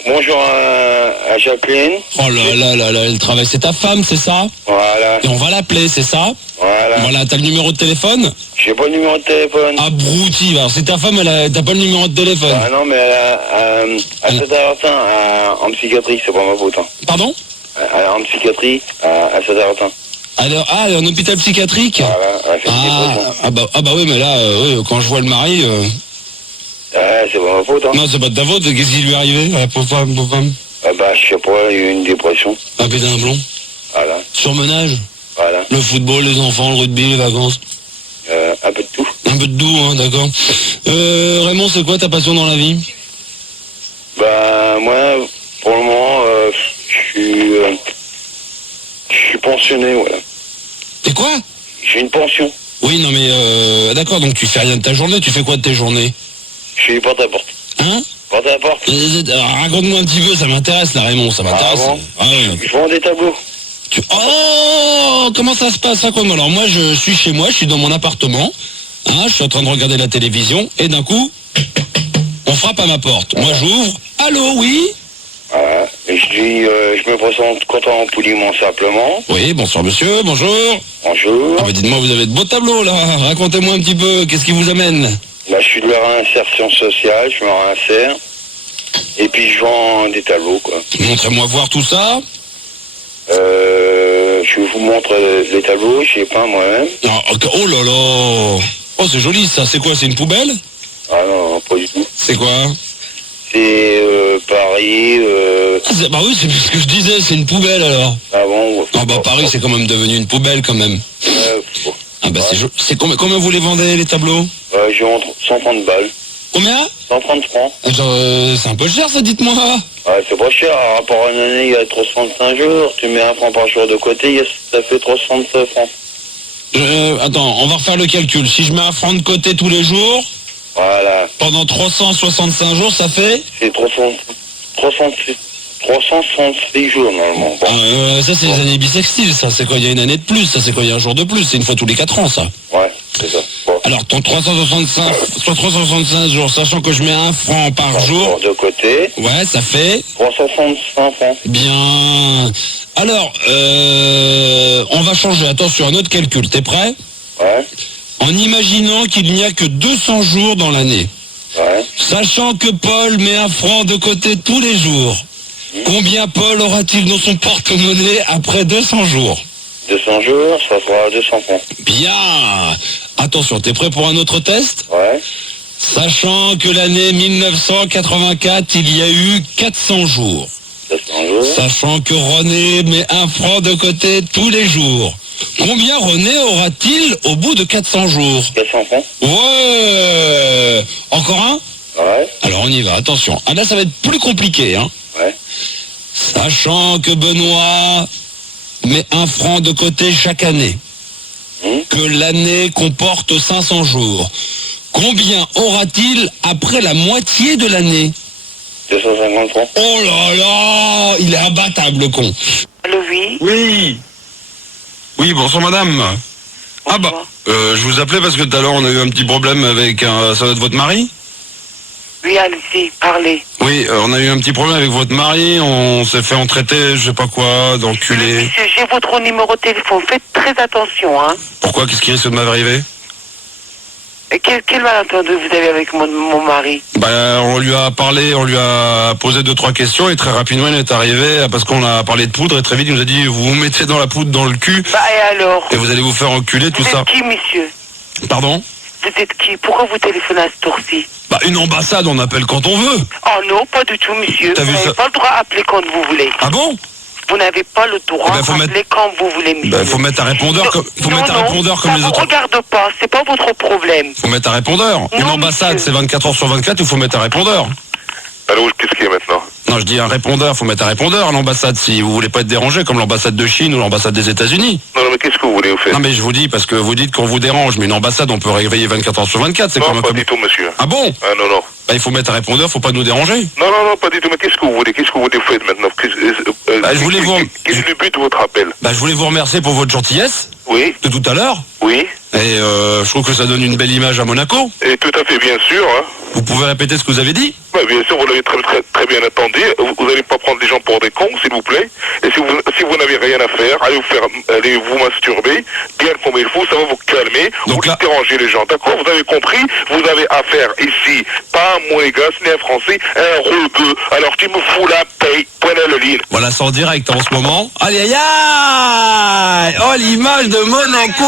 bonjour à Jacqueline. Oh là, elle travaille. C'est ta femme, c'est ça? Voilà, Et on va l'appeler, c'est ça? voilà. Voilà, t'as le numéro de téléphone? J'ai pas le numéro de téléphone. Abruti, alors c'est ta femme, t'as pas le numéro de téléphone. Ah non, mais à Saint-Artin, en psychiatrie, c'est pas ma faute. Hein. Pardon? En psychiatrie, à Saint-Artin. Alors, en hôpital psychiatrique? Voilà, elle fait une dépression. bah oui, mais là, quand je vois le mari... Ouais, c'est pas ma faute. Hein. Non, c'est pas de ta faute, qu'est-ce qui lui est arrivé à la pauvre femme? Ah bah, je sais pas, il y a eu une dépression. Un pédin blond? Voilà, Surmenage? voilà. Le football, les enfants, le rugby, les vacances? Un peu de tout. Un peu de doux, hein, d'accord. Raymond, c'est quoi ta passion dans la vie? Bah, moi, pour le moment, je suis pensionné, voilà. T'es quoi? J'ai une pension. Oui, non mais d'accord, donc tu fais rien de ta journée, tu fais quoi de tes journées? Je suis porte-à-porte. Hein? Porte-à-porte. Raconte-moi un petit peu, ça m'intéresse là, Raymond, ça m'intéresse. Ah bon? Ouais. Je vends des tableaux. Oh, comment ça se passe, raconte-moi. Alors moi je suis chez moi, je suis dans mon appartement, hein, je suis en train de regarder la télévision, et d'un coup, on frappe à ma porte. Moi j'ouvre, allô, oui? Voilà. Et je dis, je me présente content poliment simplement. Oui, bonsoir monsieur, bonjour. Bonjour. Ah bah dites-moi, vous avez de beaux tableaux là, racontez-moi un petit peu, qu'est-ce qui vous amène? Bah, je suis de la réinsertion sociale, je me réinsère. Et puis je vends des tableaux, quoi. Montrez-moi voir tout ça. Je vous montre les tableaux, j'ai peint moi-même. Oh là là. Oh c'est joli ça, c'est quoi, c'est une poubelle? Ah non, pas du tout. C'est quoi? C'est Paris. Bah oui, c'est ce que je disais, c'est une poubelle alors. Ah bon? Ah bah Paris c'est quand même devenu une poubelle quand même. Bon. Ah bah c'est combien vous les vendez les tableaux? Je vends 130 balles. Combien? 130 francs. C'est un peu cher ça, dites-moi. Ouais, c'est pas cher, par rapport à une année, il y a 365 jours, tu mets 1 franc par jour de côté, ça fait 367 francs. Attends, on va refaire le calcul. Si je mets 1 franc de côté tous les jours, voilà. pendant 365 jours, ça fait? C'est 366 jours normalement. Bon. Ça c'est les années bissextiles, ça. C'est quand il y a une année de plus, ça c'est quand il y a un jour de plus. C'est une fois tous les 4 ans, ça. Ouais, c'est ça. Bon. Alors ton 365 jours, sachant que je mets 1 franc par jour. De côté. Ouais, ça fait 365 francs. bien. Alors, on va changer. Attention, un autre calcul. T'es prêt? Ouais. En imaginant qu'il n'y a que 200 jours dans l'année, Ouais. sachant que Paul met 1 franc de côté tous les jours, combien Paul aura-t-il dans son porte-monnaie après 200 jours? 200 jours, ça fera 200 francs. Bien. Attention, t'es prêt pour un autre test? Ouais. Sachant que l'année 1984, il y a eu 400 jours. 200 jours. Sachant que René met 1 franc de côté tous les jours. Combien René aura-t-il au bout de 400 jours? 400 francs. Ouais. Encore un? Ouais. Alors on y va, attention. Ah là ça va être plus compliqué, hein. Ouais. Sachant que Benoît met 1 franc de côté chaque année. Que l'année comporte 500 jours. Combien aura-t-il après la moitié de l'année? 250 francs. Oh là là, il est imbattable le con. Allô, oui. Oui. Oui, bonsoir madame. Ah bah, je vous appelais parce que tout à l'heure on a eu un petit problème avec ça doit être votre mari? Oui, allez-y, parlez. Oui, on a eu un petit problème avec votre mari, on s'est fait en traiter, je sais pas quoi, d'enculé. Monsieur, j'ai votre numéro de téléphone, faites très attention, hein. Pourquoi? Qu'est-ce qui risque de m'arriver? Quel malentendu vous avez avec mon mari? Bah, on lui a parlé, on lui a posé 2-3 questions et très rapidement il est arrivé parce qu'on a parlé de poudre et très vite il nous a dit vous vous mettez dans la poudre dans le cul Bah, et alors? et vous allez vous faire enculer, tout Vous ça. êtes qui, monsieur? Pardon? Vous êtes qui? Pourquoi vous téléphonez à ce tour-ci? Bah, une ambassade, on appelle quand on veut. Oh non, pas du tout, monsieur. T'as Vous vu n'avez ça? pas le droit d'appeler quand vous voulez. Ah bon? Vous n'avez pas le droit Eh ben, faut d'appeler mettre- quand vous voulez, monsieur. Faut mettre un répondeur comme, non, un répondeur comme ça les vous autres. regarde pas, c'est pas votre problème. Faut mettre un répondeur. Une Non, ambassade, monsieur. c'est 24 heures sur 24, il faut mettre un répondeur. Alors, qu'est-ce qu'il y a maintenant? Non, je dis un répondeur, faut mettre un répondeur à l'ambassade si vous voulez pas être dérangé, comme l'ambassade de Chine ou l'ambassade des États-Unis. Non, mais qu'est-ce que vous voulez, au fait? Non, mais je vous dis, parce que vous dites qu'on vous dérange, mais une ambassade, on peut réveiller 24 heures sur 24, c'est quand Non, même pas comme... du tout, monsieur. Ah bon? Ah, non, non. Bah, il faut mettre un répondeur, faut pas nous déranger. Non, non, non, pas du tout. Mais qu'est-ce que vous voulez? Qu'est-ce que vous voulez faire maintenant? Bah, je voulais vous- Quel est le but de votre appel? Bah, je voulais vous remercier pour votre gentillesse Oui, de tout à l'heure. oui. Et je trouve que ça donne une belle image à Monaco. Et tout à fait, bien sûr. Hein. Vous pouvez répéter ce que vous avez dit? Bah, bien sûr, vous l'avez très bien entendu. Vous n'allez pas prendre les gens pour des cons, s'il vous plaît. Et si vous n'avez rien à faire, allez vous masturber, bien comme il faut, ça va vous calmer, Donc vous là- déranger les gens. D'accord? Vous avez compris? Vous avez affaire ici, pas un monégasque, ni un français, un rebeu. Alors tu me fous la paye, point à la ligne. Voilà, c'est en direct en ce moment. Aïe aïe aïe! Oh, l'image de Monaco!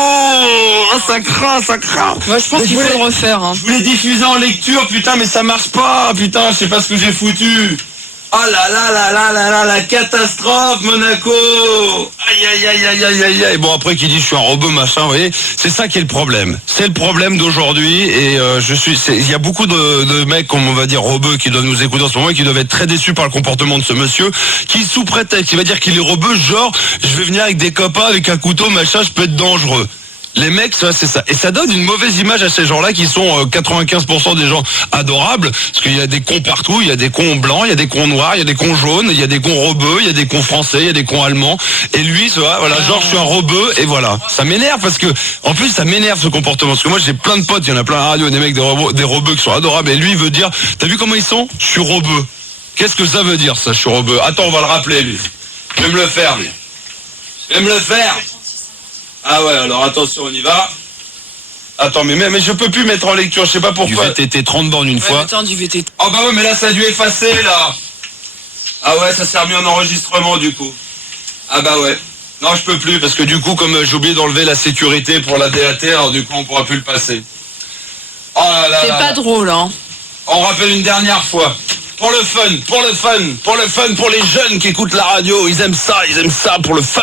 Oh, ça craint, ça craint! Moi, je pense qu'il faut le refaire. Hein. Je voulais diffuser en lecture, putain, mais ça marche pas, putain, je sais pas ce que j'ai foutu. Oh là là là là là là, la catastrophe, Monaco. Aïe aïe aïe aïe aïe aïe aïe. Bon, après, qui dit je suis un robot, machin, vous voyez, c'est ça qui est le problème. C'est le problème d'aujourd'hui, et il y a beaucoup de mecs, comme on va dire, robots, qui doivent nous écouter en ce moment, et qui doivent être très déçus par le comportement de ce monsieur, qui sous prétexte, il va dire qu'il est robot, genre, je vais venir avec des copains, avec un couteau, machin, je peux être dangereux. Les mecs, ça, c'est ça. Et ça donne une mauvaise image à ces gens-là qui sont 95% des gens adorables. Parce qu'il y a des cons partout, il y a des cons blancs, il y a des cons noirs, il y a des cons jaunes, il y a des cons rebeux, il y a des cons français, il y a des cons allemands. Et lui, voilà, genre je suis un rebeu, et voilà. Ça m'énerve parce que, en plus, ça m'énerve ce comportement. Parce que moi, j'ai plein de potes, il y en a plein à la radio, des mecs, des rebeux qui sont adorables. Et lui, il veut dire, t'as vu comment ils sont? Je suis rebeu. Qu'est-ce que ça veut dire, ça, je suis rebeu? Attends, on va le rappeler, lui. Je vais me le faire, lui. Je vais me le faire. Ah ouais, alors attention, on y va. Attends, mais je peux plus mettre en lecture, je sais pas pourquoi. Du VTT 30 bornes une fois. Attends, du VTT. Oh bah ouais, mais là ça a dû effacer, là. Ah ouais, ça s'est remis en enregistrement, du coup. Ah bah ouais. Non, je peux plus, parce que du coup, comme j'ai oublié d'enlever la sécurité pour la DAT, alors du coup, on pourra plus le passer. Oh là là C'est là pas là. drôle, hein. On rappelle une dernière fois. Pour le fun, pour le fun, pour le fun, pour les jeunes qui écoutent la radio, ils aiment ça pour le fun.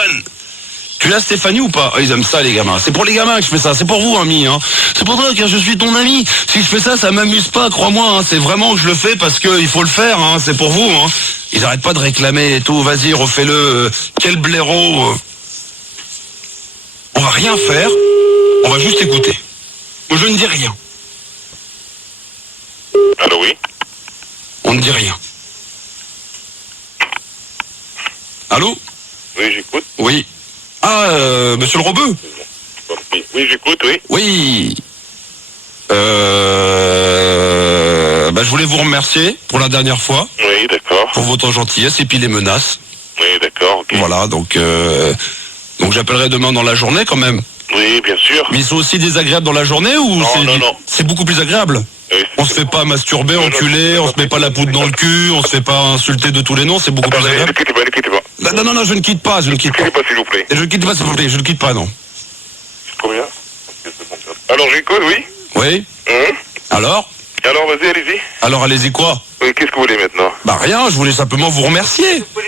Tu l'as, Stéphanie, ou pas? Ils aiment ça, les gamins. C'est pour les gamins que je fais ça. C'est pour vous, ami. Hein. C'est pour toi, car je suis ton ami. Si je fais ça, ça m'amuse pas, crois-moi. Hein. C'est vraiment que je le fais parce qu'il faut le faire. Hein. C'est pour vous. Hein. Ils arrêtent pas de réclamer et tout. Vas-y, refais-le. Quel blaireau. On va rien faire. On va juste écouter. Moi, je ne dis rien. Allô, oui? On ne dit rien. Allô? Oui, j'écoute. Oui. Ah, monsieur le rebeu? Oui, j'écoute, oui. Oui. Bah, je voulais vous remercier pour la dernière fois, Oui, d'accord. pour votre gentillesse et puis les menaces. Oui, d'accord, ok. Voilà, donc j'appellerai demain dans la journée quand même. Oui, bien sûr. Mais ils sont aussi désagréables dans la journée ou Non, c'est non, non. c'est beaucoup plus agréable? Oui, On se fait pas masturber, Non, non, enculer, non, on se met pas la poudre dans le cul, on se fait pas insulter de tous les noms, c'est beaucoup plus attendez, ne agréable. quittez pas, ne quittez pas. Non, je ne quitte pas, je ne quitte Ne pas. quittez pas, s'il vous plaît. Je ne quitte pas, s'il vous plaît, je ne quitte pas, non. Combien? Alors, j'écoute, oui. Oui? Hein? Alors? Alors, vas-y, allez-y. Alors allez-y quoi? Oui, qu'est-ce que vous voulez maintenant? Bah rien, je voulais simplement vous remercier. Oui,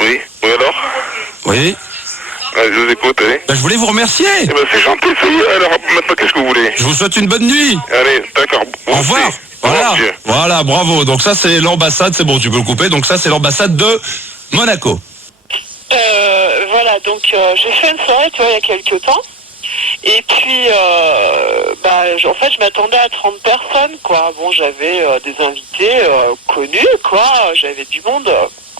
oui, alors? Oui? Allez, je vous écoute, allez. Bah, je voulais vous remercier. Eh ben, c'est gentil, ça y est. Alors, maintenant, qu'est-ce que vous voulez? Je vous souhaite une bonne nuit. Allez, d'accord. Au revoir. Voilà. monsieur. Voilà, bravo. Donc ça c'est l'ambassade, c'est bon, tu peux le couper. Donc ça c'est l'ambassade de Monaco. Voilà, donc j'ai fait une soirée, tu vois, il y a quelques temps. Et puis, en fait, je m'attendais à 30 personnes, quoi. Bon, j'avais des invités connus, quoi. J'avais du monde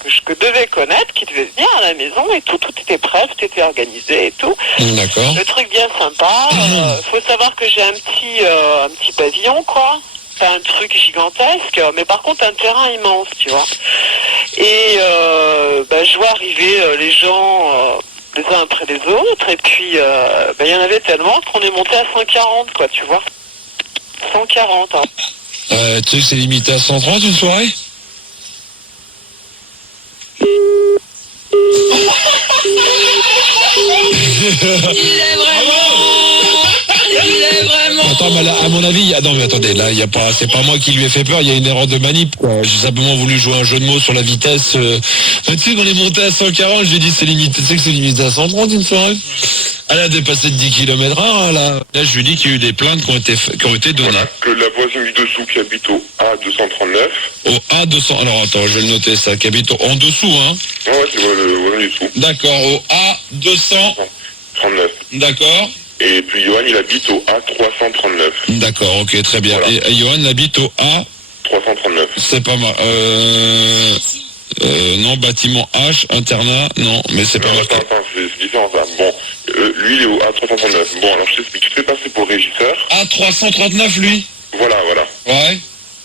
que je devais connaître, qui devait venir à la maison et tout était prêt, tout était organisé et tout. D'accord. Le truc bien sympa. Faut savoir que j'ai un petit pavillon, quoi. Pas un truc gigantesque, mais par contre un terrain immense, tu vois. Et je vois arriver les gens les uns après les autres, et puis il y en avait tellement qu'on est monté à 140, quoi, tu vois. 140, hein. Tu sais que c'est limité à 130 une soirée? Il est vraiment. Attends, mais mon avis, non mais attendez, là, c'est pas moi qui lui ai fait peur, il y a une erreur de manip, quoi. J'ai simplement voulu jouer un jeu de mots sur la vitesse. Tu sais, qu'on est monté à 140, je lui ai dit, c'est limité, tu sais que c'est limité à 130 une soirée. Elle a dépassé de 10 km/h, là. Là, je lui dis qu'il y a eu des plaintes qui ont été données. Voilà, que la voisine du dessous qui habite au A239. Au A200, alors attends, je vais le noter ça, qui habite en dessous, hein. Ouais, c'est le voisin du dessous. D'accord, au A200. 39. D'accord. Et puis Johan, il habite au A339. D'accord, ok, très bien. Voilà. Et Johan habite au A. 339. C'est pas mal. Non, bâtiment H, internat, non, mais c'est pas Non, marqué. attends, c'est différent ça. Bon, lui il est au A339. Bon, alors je t'explique, tu te fais passer pour le régisseur. A339, lui. Voilà. Ouais.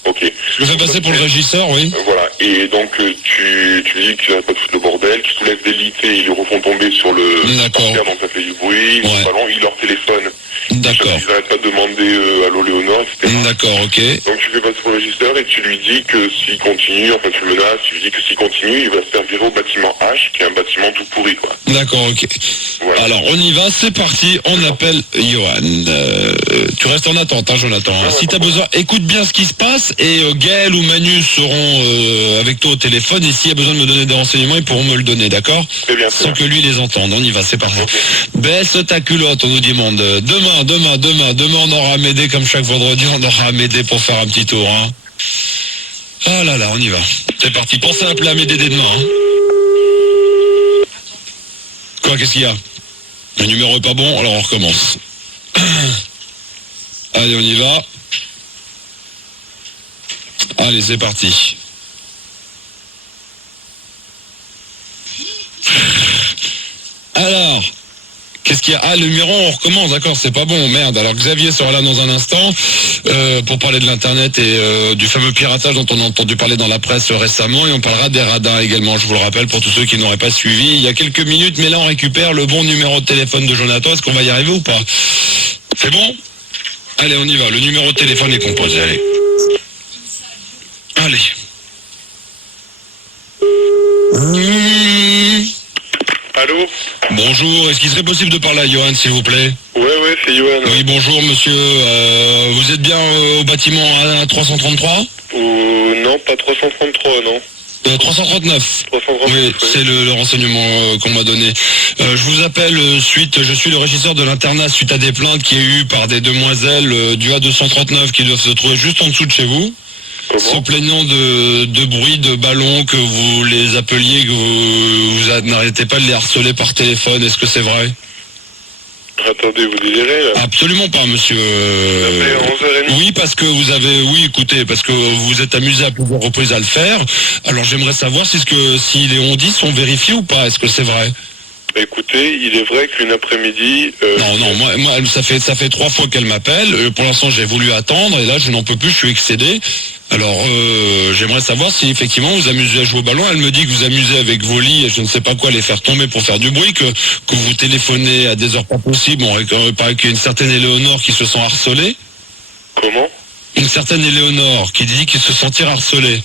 Ok. Je me fais passer pour le régisseur, oui. Voilà, et donc tu dis que tu n'arrêtes pas de foutre le bordel, qu'ils soulèvent des lits et ils le refont tomber sur le D'accord. parterre, donc ça fait du bruit, Ouais. le ballon, ils leur téléphonent. D'accord. Ils n'arrêtent pas de demander allô Léonore, etc. D'accord, ok. Donc tu fais passer pour le régisseur et tu lui dis que s'il continue, enfin tu le menaces, tu lui dis que s'il continue, il va se faire virer au bâtiment H, qui est un bâtiment tout pourri, quoi. D'accord, ok. Voilà. Alors, on y va, c'est parti, on appelle Johan. Tu restes en attente, hein, Jonathan. Ouais, Si t'as besoin, écoute bien ce qui se passe et Gaël ou Manu seront avec toi au téléphone et s'il y a besoin de me donner des renseignements, ils pourront me le donner, d'accord? Très bien. Sans que lui les entende. On y va, c'est parti. Ok. Baisse ta culotte, on nous demande. Demain, on aura Amédée comme chaque vendredi, on aura Amédée pour faire un petit tour. Hein. Ah là là, on y va. C'est parti. Pensez à appeler Amédée dès demain. Hein. Quoi, qu'est-ce qu'il y a? Le numéro est pas bon, alors on recommence. Allez, on y va. Allez, c'est parti. Alors, qu'est-ce qu'il y a? Ah, le numéro, on recommence, d'accord, c'est pas bon, merde. Alors Xavier sera là dans un instant pour parler de l'internet et du fameux piratage dont on a entendu parler dans la presse récemment, et on parlera des radars également, je vous le rappelle, pour tous ceux qui n'auraient pas suivi il y a quelques minutes, mais là on récupère le bon numéro de téléphone de Jonathan. Est-ce qu'on va y arriver ou pas? C'est bon? Allez, on y va, le numéro de téléphone est composé, allez. Allez. Allô? Bonjour, est-ce qu'il serait possible de parler à Johan, s'il vous plaît? Ouais, c'est Johan. Oui, bonjour monsieur, vous êtes bien au bâtiment A333? Non, pas 333, non. 339. 339. Oui, c'est le renseignement qu'on m'a donné. Je vous appelle je suis le régisseur de l'internat suite à des plaintes qui est eu par des demoiselles du A239 qui doivent se trouver juste en dessous de chez vous. Se Comment? plaignant de bruit, de ballons, que vous les appeliez, que vous n'arrêtez pas de les harceler par téléphone. Est-ce que c'est vrai? Attendez, vous délirez là? Absolument pas, monsieur. Ça fait 11h30. Oui, parce que écoutez, parce que vous vous êtes amusé à plusieurs reprises à le faire. Alors j'aimerais savoir si les on-dit sont vérifiés ou pas. Est-ce que c'est vrai? Écoutez, il est vrai qu'une après-midi... Non, moi, ça fait 3 fois qu'elle m'appelle. Pour l'instant, j'ai voulu attendre et là, je n'en peux plus, je suis excédé. Alors, j'aimerais savoir si effectivement vous amusez à jouer au ballon. Elle me dit que vous amusez avec vos lits et je ne sais pas quoi les faire tomber pour faire du bruit, que vous téléphonez à des heures pas possibles. Bon, il paraît qu'il y a une certaine Éléonore qui se sent harcelée. Comment? Une certaine Éléonore qui dit qu'il se sentir harcelée.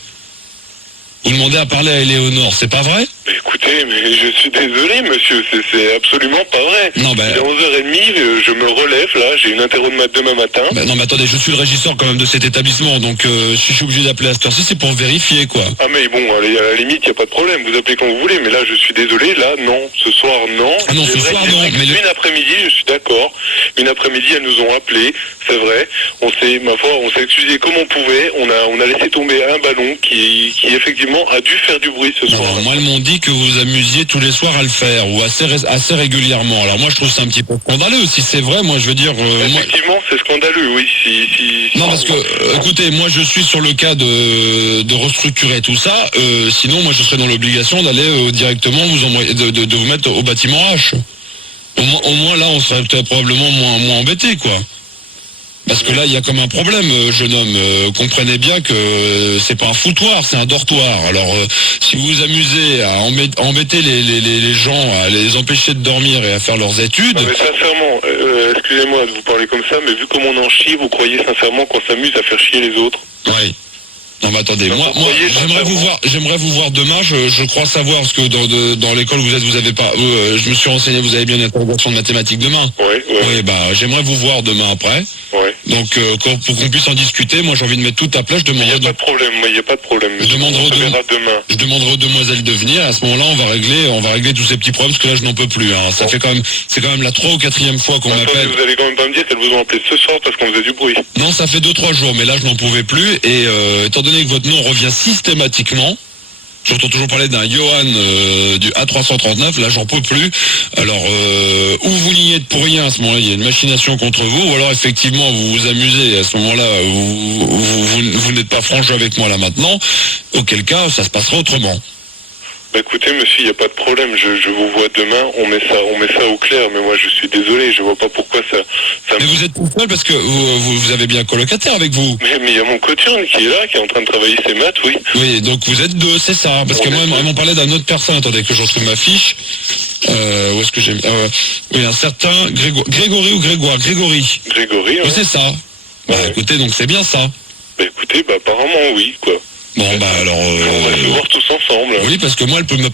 Vous demandez à parler à Éléonore, c'est pas vrai? Mais écoutez, mais je suis désolé, monsieur, c'est absolument pas vrai. Non, ben... Il est 11h30, je me relève, là, j'ai une interro de demain matin. Ben non, mais attendez, je suis le régisseur quand même de cet établissement, donc si je suis obligé d'appeler à cette heure-ci, c'est pour vérifier, quoi. Ah mais bon, allez, à la limite, il n'y a pas de problème, vous appelez quand vous voulez, mais là, je suis désolé, là, non, ce soir, non. Ah non, C'est ce vrai soir, qu'il y a non, mais Une après-midi, je suis d'accord, une après-midi, elles nous ont appelés, c'est vrai, on s'est excusé comme on pouvait, on a laissé tomber un ballon qui effectivement a dû faire du bruit ce soir. Non, moi, elles m'ont dit que vous amusiez tous les soirs à le faire, ou assez régulièrement. Alors moi, je trouve ça un petit peu scandaleux. Si c'est vrai, moi, je veux dire... Effectivement, c'est scandaleux, oui. Non, parce que, écoutez, moi, je suis sur le cas de restructurer tout ça. Sinon, moi, je serais dans l'obligation d'aller directement vous envoyer, de vous mettre au bâtiment H. Au moins, là, on serait probablement moins embêté, quoi. Parce que là, il y a comme un problème, jeune homme. Comprenez bien que c'est pas un foutoir, c'est un dortoir. Alors, si vous vous amusez à embêter les gens, à les empêcher de dormir et à faire leurs études... Non, mais sincèrement, excusez-moi de vous parler comme ça, mais vu comme on en chie, vous croyez sincèrement qu'on s'amuse à faire chier les autres? Oui. Non mais attendez, moi croyez j'aimerais vous voir demain, je crois savoir, parce que dans l'école où vous êtes, vous avez pas, je me suis renseigné, vous avez bien une interrogation de mathématiques demain. Oui, bah j'aimerais vous voir demain après. Ouais. Donc pour qu'on puisse en discuter, moi j'ai envie de mettre tout à plat, je Il n'y demanderai a pas de problème, il n'y a pas de problème. Je demanderai On se verra demain. je demanderai aux demoiselles de venir, à ce moment-là on va régler tous ces petits problèmes, parce que là je n'en peux plus. Hein. Ça fait c'est quand même la 3e ou 4e fois qu'on m'appelle. Vous allez quand même pas me dire qu'elles vous ont appelé ce soir parce qu'on faisait du bruit. Non, ça fait 2-3 jours, mais là je n'en pouvais plus, et étant donné que votre nom revient systématiquement, j'entends toujours parler d'un Johan du A339, là j'en peux plus. Alors, ou vous n'y êtes pour rien, à ce moment-là il y a une machination contre vous, ou alors effectivement vous vous amusez, à ce moment-là vous n'êtes pas franc jeu avec moi là maintenant, auquel cas ça se passera autrement. Bah écoutez monsieur, il n'y a pas de problème, je vous vois demain, on met ça au clair, mais moi je suis désolé, je vois pas pourquoi ça Mais vous êtes tout seul parce que vous avez bien un colocataire avec vous. Mais il y a mon coturne qui est là, qui est en train de travailler ses maths, oui. Oui, donc vous êtes 2, c'est ça. Parce que moi, ils m'ont parlé d'une autre personne. Attendez que je retrouve ma fiche. Où est-ce que j'ai mis oui, un certain Grégory ou Grégoire Grégory. Grégory, Oui, c'est ça. Bah écoutez, donc c'est bien ça. Bah écoutez, bah apparemment oui, quoi. Bon, bah alors... on va se voir tous ensemble. Oui, parce que moi, elle me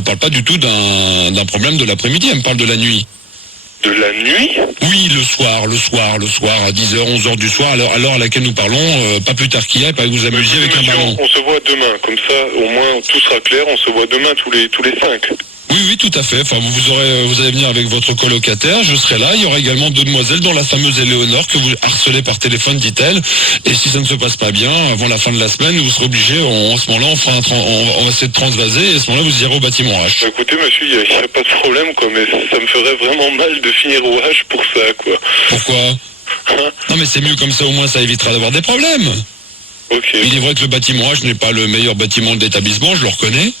parle pas du tout d'un problème de l'après-midi, elle me parle de la nuit. De la nuit? Oui, le soir, à 10h, 11h du soir, à l'heure à laquelle nous parlons, pas plus tard qu'hier, pas que vous amusiez avec un ballon. On se voit demain, comme ça, au moins, tout sera clair, on se voit demain tous les 5. Oui, tout à fait. Enfin, vous allez venir avec votre colocataire, je serai là. Il y aura également 2 demoiselles, dont la fameuse Éléonore que vous harcelez par téléphone, dit-elle. Et si ça ne se passe pas bien, avant la fin de la semaine, vous serez obligé, en ce moment-là, on va essayer de transvaser, et à ce moment-là, vous irez au bâtiment H. Bah, écoutez, monsieur, il n'y a pas de problème, quoi, mais ça me ferait vraiment mal de finir au H pour ça, quoi. Pourquoi? Non, mais c'est mieux comme ça, au moins, ça évitera d'avoir des problèmes. Ok. Il est vrai que le bâtiment H n'est pas le meilleur bâtiment de l'établissement, je le reconnais.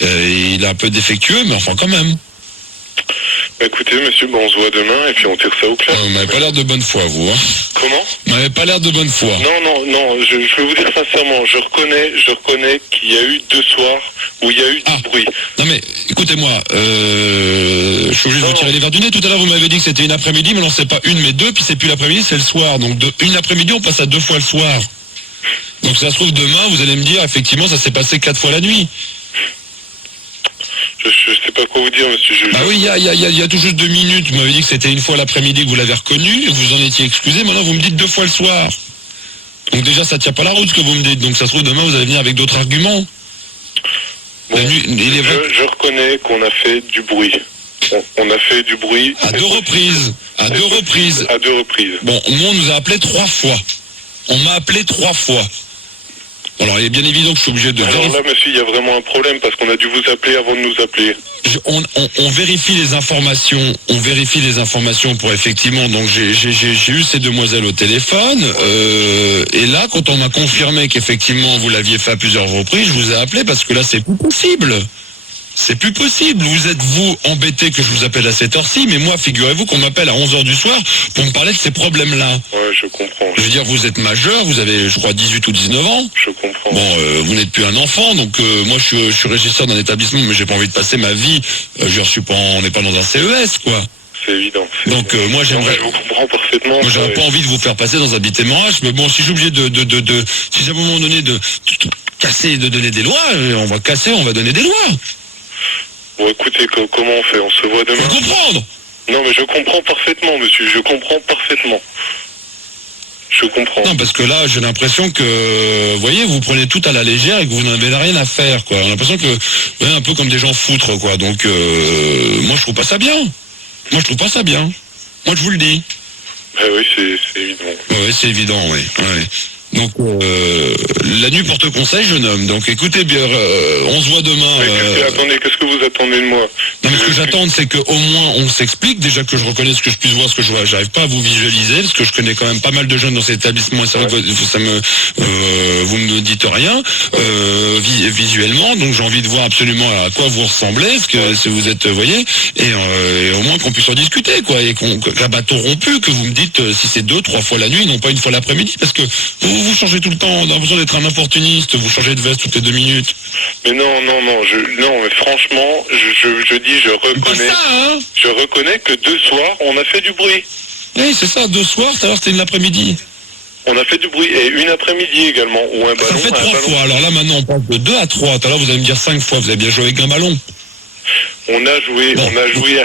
Il est un peu défectueux, mais enfin quand même. Bah, écoutez, monsieur, on se voit demain et puis on tire ça au clair. Vous m'avez pas l'air de bonne foi, vous. Hein. Comment? Vous m'avez pas l'air de bonne foi. Non, je vais vous dire sincèrement, je reconnais qu'il y a eu 2 soirs où il y a eu du bruit. Non mais, écoutez-moi, je suis obligé de vous tirer les verres du nez. Tout à l'heure, vous m'avez dit que c'était une après-midi, mais non, c'est pas une, mais 2, puis c'est plus l'après-midi, c'est le soir. Donc, une après-midi, on passe à 2 fois le soir. Donc, ça se trouve, demain, vous allez me dire, effectivement, ça s'est passé 4 fois la nuit. Je sais pas quoi vous dire, monsieur. Bah oui, il y a tout juste 2 minutes, vous m'avez dit que c'était une fois l'après-midi que vous l'avez reconnu, vous en étiez excusé, maintenant vous me dites 2 fois le soir. Donc déjà, ça tient pas la route ce que vous me dites, donc ça se trouve, demain, vous allez venir avec d'autres arguments. Bon, je reconnais qu'on a fait du bruit. On a fait du bruit. À 2 reprises. À 2 reprises. À 2 reprises. Bon, moi, on nous a appelé 3 fois. On m'a appelé 3 fois. Alors, il est bien évident que je suis obligé de vérifier. Alors là, monsieur, il y a vraiment un problème parce qu'on a dû vous appeler avant de nous appeler. On vérifie les informations pour effectivement, donc j'ai eu ces demoiselles au téléphone, et là, quand on m'a confirmé qu'effectivement vous l'aviez fait à plusieurs reprises, je vous ai appelé parce que là, c'est plus possible. C'est plus possible. Vous êtes, vous, embêté que je vous appelle à cette heure-ci, mais moi, figurez-vous qu'on m'appelle à 11h du soir pour me parler de ces problèmes-là. Ouais, je comprends. Je veux dire, vous êtes majeur, vous avez, je crois, 18 ou 19 ans. Je comprends. Bon, vous n'êtes plus un enfant, donc moi, je suis régisseur d'un établissement, mais j'ai pas envie de passer ma vie. On n'est pas dans un CES, quoi. C'est évident. Donc moi, j'aimerais... Je vous comprends parfaitement. Moi, j'aurais pas envie de vous faire passer dans un bâtiment H, mais bon, si je suis obligé si à un moment donné de casser, de donner des lois, on va casser, on va donner des lois. Bon, écoutez, comment on fait? On se voit demain. Faut comprendre. Non, mais je comprends parfaitement, monsieur. Je comprends parfaitement. Je comprends. Non, parce que là, j'ai l'impression que, vous voyez, vous prenez tout à la légère et que vous n'avez rien à faire, quoi. J'ai l'impression que, vous voyez, un peu comme des gens foutres, quoi. Donc, moi, je trouve pas ça bien. Moi, je vous le dis. Ah oui, c'est évident. Oui, c'est évident, oui. Ouais. Donc, la nuit porte conseil, jeune homme. Donc, écoutez bien, on se voit demain. Attendez, qu'est-ce que vous attendez de moi? Non, mais ce que j'attends, c'est qu'au moins on s'explique. Déjà que je reconnaisse que je puisse voir ce que je vois. J'arrive pas à vous visualiser, parce que je connais quand même pas mal de jeunes dans cet établissement. Et c'est vrai que vous ne me dites rien visuellement. Donc, j'ai envie de voir absolument à quoi vous ressemblez, parce que si vous êtes, vous voyez, et au moins qu'on puisse en discuter, quoi, et qu'un bâton rompu, que vous me dites si c'est 2, 3 fois la nuit, non pas une fois l'après-midi, parce que vous changez tout le temps, on a l'impression d'être un opportuniste, vous changez de veste toutes les 2 minutes. Mais non, mais franchement, je reconnais. Ça, hein, je reconnais que 2 soirs, on a fait du bruit. oui, c'est ça, 2 soirs, tout à l'heure c'était l'après-midi. On a fait du bruit, et une après-midi également, ou un Ça ballon. fait 3 fois. Alors là, maintenant, on passe de 2 à 3. Tout à l'heure, vous allez me dire 5 fois. Vous avez bien joué avec un ballon. On a joué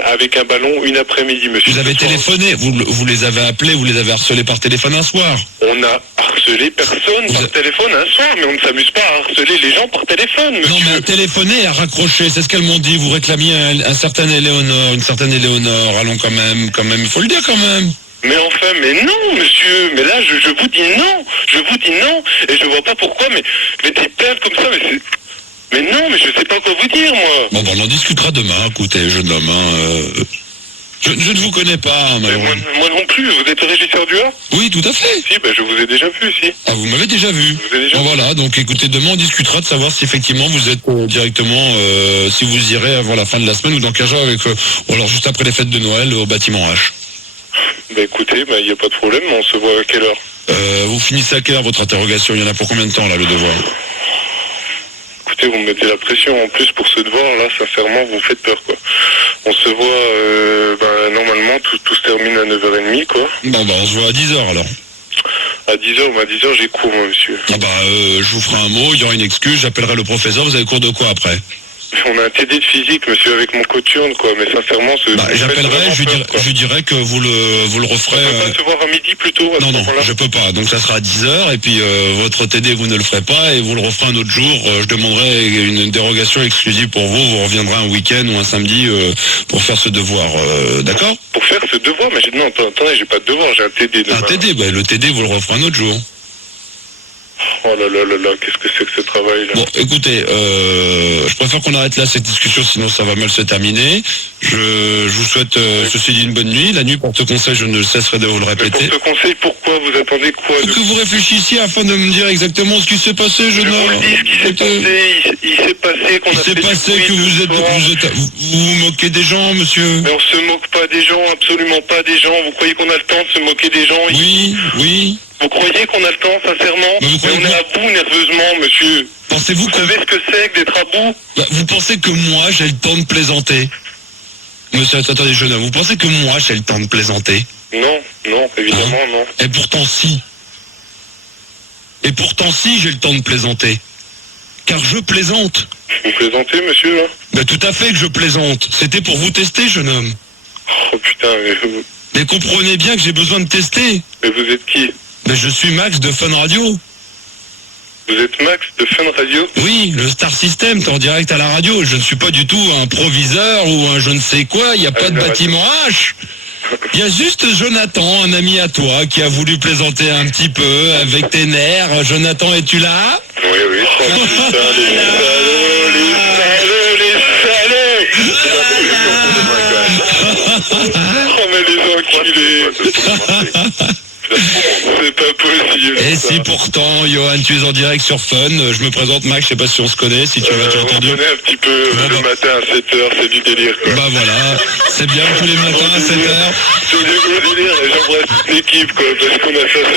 avec un ballon une après-midi, monsieur. Vous avez téléphoné. Vous les avez appelés, vous les avez harcelés par téléphone un soir. On a harcelé personne par téléphone un soir, mais on ne s'amuse pas à harceler les gens par téléphone, monsieur. Non, mais à téléphoner et à raccrocher, c'est ce qu'elles m'ont dit. Vous réclamiez un certain Éléonore, une certaine Éléonore. Allons quand même, il faut le dire quand même. Mais enfin, mais non, monsieur. Mais là, je vous dis non. Je vous dis non. Et je vois pas pourquoi, mais des plaintes comme ça, mais c'est... Mais non, mais je sais pas quoi vous dire, moi. Bon, on en discutera demain. Écoutez, jeune homme, je ne vous connais pas, Mais malheureusement. moi non plus, vous êtes le régisseur du A? Oui, tout à fait. Si, je vous ai déjà vu, si. Ah, vous m'avez déjà vu. Vous avez déjà Bon, vu. voilà, donc écoutez, demain on discutera de savoir si effectivement vous êtes directement, si vous irez avant la fin de la semaine ou dans quel genre avec, ou alors juste après les fêtes de Noël au bâtiment H. Écoutez, il n'y a pas de problème, on se voit à quelle heure? Vous finissez à quelle heure votre interrogation? Il y en a pour combien de temps là, le devoir? Écoutez, vous me mettez la pression en plus pour ce devoir, là, sincèrement, vous me faites peur, quoi. On se voit, normalement, tout se termine à 9h30, quoi. Bon, on se voit à 10h alors. À 10h, j'ai cours, moi, monsieur. Ah je vous ferai un mot, il y aura une excuse, j'appellerai le professeur, vous avez cours de quoi après? On a un TD de physique, monsieur, avec mon coturne, quoi, mais sincèrement, J'appellerai, je lui dirai que vous le referez... On peut pas se voir à midi, plutôt, à ce Non, moment-là. je peux pas. Donc ça sera à 10h et puis votre TD vous ne le ferez pas et vous le referez un autre jour. Je demanderai une dérogation exclusive pour vous. Vous reviendrez un week-end ou un samedi pour faire ce devoir. D'accord? Pour faire ce devoir, mais non, attendez, j'ai pas de devoir, j'ai un TD demain. Un TD, le TD vous le referez un autre jour. Oh là là là là, qu'est-ce que c'est que ce travail-là? Bon, écoutez, je préfère qu'on arrête là cette discussion, sinon ça va mal se terminer. Je vous souhaite, ceci dit, une bonne nuit. La nuit porte conseil, je ne cesserai de vous le Mais répéter. pour ce conseil, pourquoi vous attendez quoi Que vous réfléchissiez afin de me dire exactement ce qui s'est passé, Je jeune vous homme. le dis, ce qui s'est passé, il s'est passé qu'on a Il fait s'est du passé bruit que vous vous moquez des gens, monsieur. Mais on se moque pas des gens, absolument pas des gens. Vous croyez qu'on a le temps de se moquer des gens? Oui. Vous croyez qu'on a le temps, sincèrement? Mais vous croyez on est à bout nerveusement, monsieur. Pensez-vous Vous savez ce que c'est que d'être à bout? Vous pensez que moi j'ai le temps de plaisanter? Monsieur, attendez, jeune homme, vous pensez que moi j'ai le temps de plaisanter? Non, évidemment, non. Et pourtant si. J'ai le temps de plaisanter. Car je plaisante. Vous plaisantez, monsieur, là? Tout à fait que je plaisante. C'était pour vous tester, jeune homme. Oh putain, Mais comprenez bien que j'ai besoin de tester. mais vous êtes qui? Je suis Max de Fun Radio. Vous êtes Max de Fun Radio? Oui, le Star System, t'es en direct à la radio. Je ne suis pas du tout un proviseur ou un je ne sais quoi. Il n'y a pas de bâtiment H. Il y a juste Jonathan, un ami à toi, qui a voulu plaisanter un petit peu avec tes nerfs. Jonathan, es-tu là? Oui, putain, les salauds! Oh, mais les enculés! C'est pas possible. Et ça. si pourtant, Johan, tu es en direct sur Fun, je me présente Max, je sais pas si on se connaît, si tu m'as déjà On entendu. connaît un petit peu le matin à 7h, c'est du délire, quoi. Bah voilà, c'est bien tous les matins à 7h. C'est du gros délire, et j'embrasse toute l'équipe, quoi, parce qu'on a fait ça.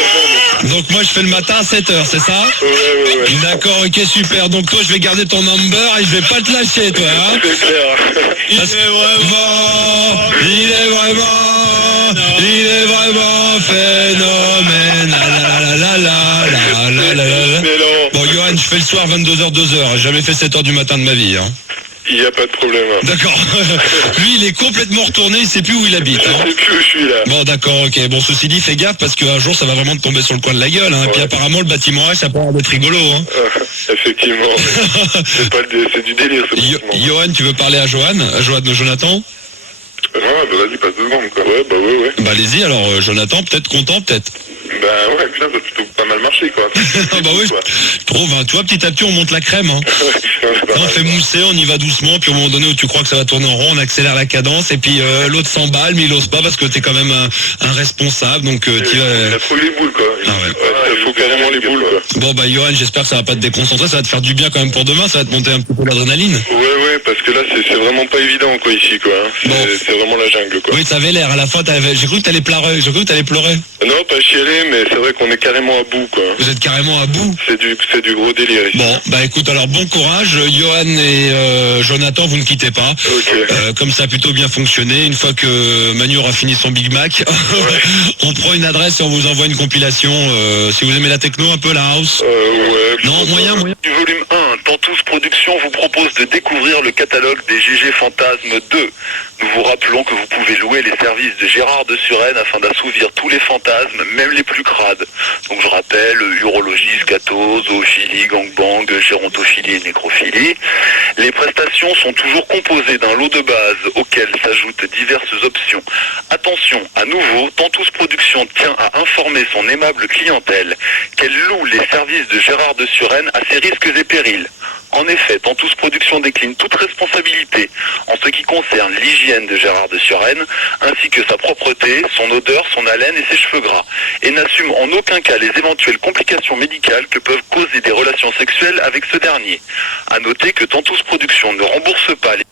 Donc moi je fais le matin à 7h, c'est ça? Ouais. D'accord, ok, super. Donc toi je vais garder ton number et je vais pas te lâcher, toi, hein? C'est clair. Il est vraiment phénoménal. Excellent. Bon, Johan, je fais le soir 22h, 2h. J'ai jamais fait 7h du matin de ma vie, hein. Il n'y a pas de problème. D'accord. Lui, il est complètement retourné, il sait plus où il habite. Je Hein. sais plus où je suis, là. Bon, d'accord, ok. Bon, ceci dit, fais gaffe parce qu'un jour, ça va vraiment te tomber sur le coin de la gueule. Hein. Et puis apparemment, le bâtiment H, ça peut avoir d'être rigolo. Hein. Effectivement. C'est du délire, ce bâtiment. Johan, tu veux parler à Johan Jonathan? Vas-y, passe 2 secondes, quoi. Ouais. Bah allez-y, alors Jonathan, peut-être content, peut-être. Putain, ça a plutôt pas mal marché, quoi. Bah oui, je trouve, hein. Tu vois, petit à petit, on monte la crème. Hein. On fait mousser, on y va doucement, puis au moment donné où tu crois que ça va tourner en rond, on accélère la cadence, et puis l'autre s'emballe, mais il ose pas parce que t'es quand même un responsable, donc tu Il a trouvé les boules, quoi. Il faut carrément les boules, quoi. Bon bah Johan, j'espère que ça va pas te déconcentrer, ça va te faire du bien quand même pour demain, ça va te monter un petit peu l'adrénaline. Ouais, parce que là, c'est vraiment pas évident, quoi, ici, quoi. C'est vraiment la jungle, quoi. Oui, ça avait l'air, à la fin, j'ai cru que t'allais pleurer. Non, pas chialer, mais c'est vrai qu'on est carrément à bout, quoi. Vous êtes carrément à bout. C'est du gros délire ici. Bon, bah écoute, alors bon courage, Johan. Johan et Jonathan, vous ne quittez pas. Comme ça a plutôt bien fonctionné. Une fois que Manu aura fini son Big Mac, on prend une adresse et on vous envoie une compilation. Si vous aimez la techno, un peu la house. Non, moyen. Du volume 1, Tantous Productions vous propose de découvrir le catalogue des GG Fantasmes 2. Nous vous rappelons que vous pouvez louer les services de Gérard de Suresnes afin d'assouvir tous les fantasmes, même les plus crades. Donc je rappelle, urologie, scato, zoophilie, gangbang, gérontophilie et nécrophilie. Les prestations sont toujours composées d'un lot de base auquel s'ajoutent diverses options. Attention, à nouveau, Tantous Productions tient à informer son aimable clientèle qu'elle loue les services de Gérard de Suresnes à ses risques et périls. En effet, Tantous Productions décline toute responsabilité en ce qui concerne l'hygiène de Gérard de Suresnes, ainsi que sa propreté, son odeur, son haleine et ses cheveux gras, et n'assume en aucun cas les éventuelles complications médicales que peuvent causer des relations sexuelles avec ce dernier. À noter que Tantous Productions ne rembourse pas les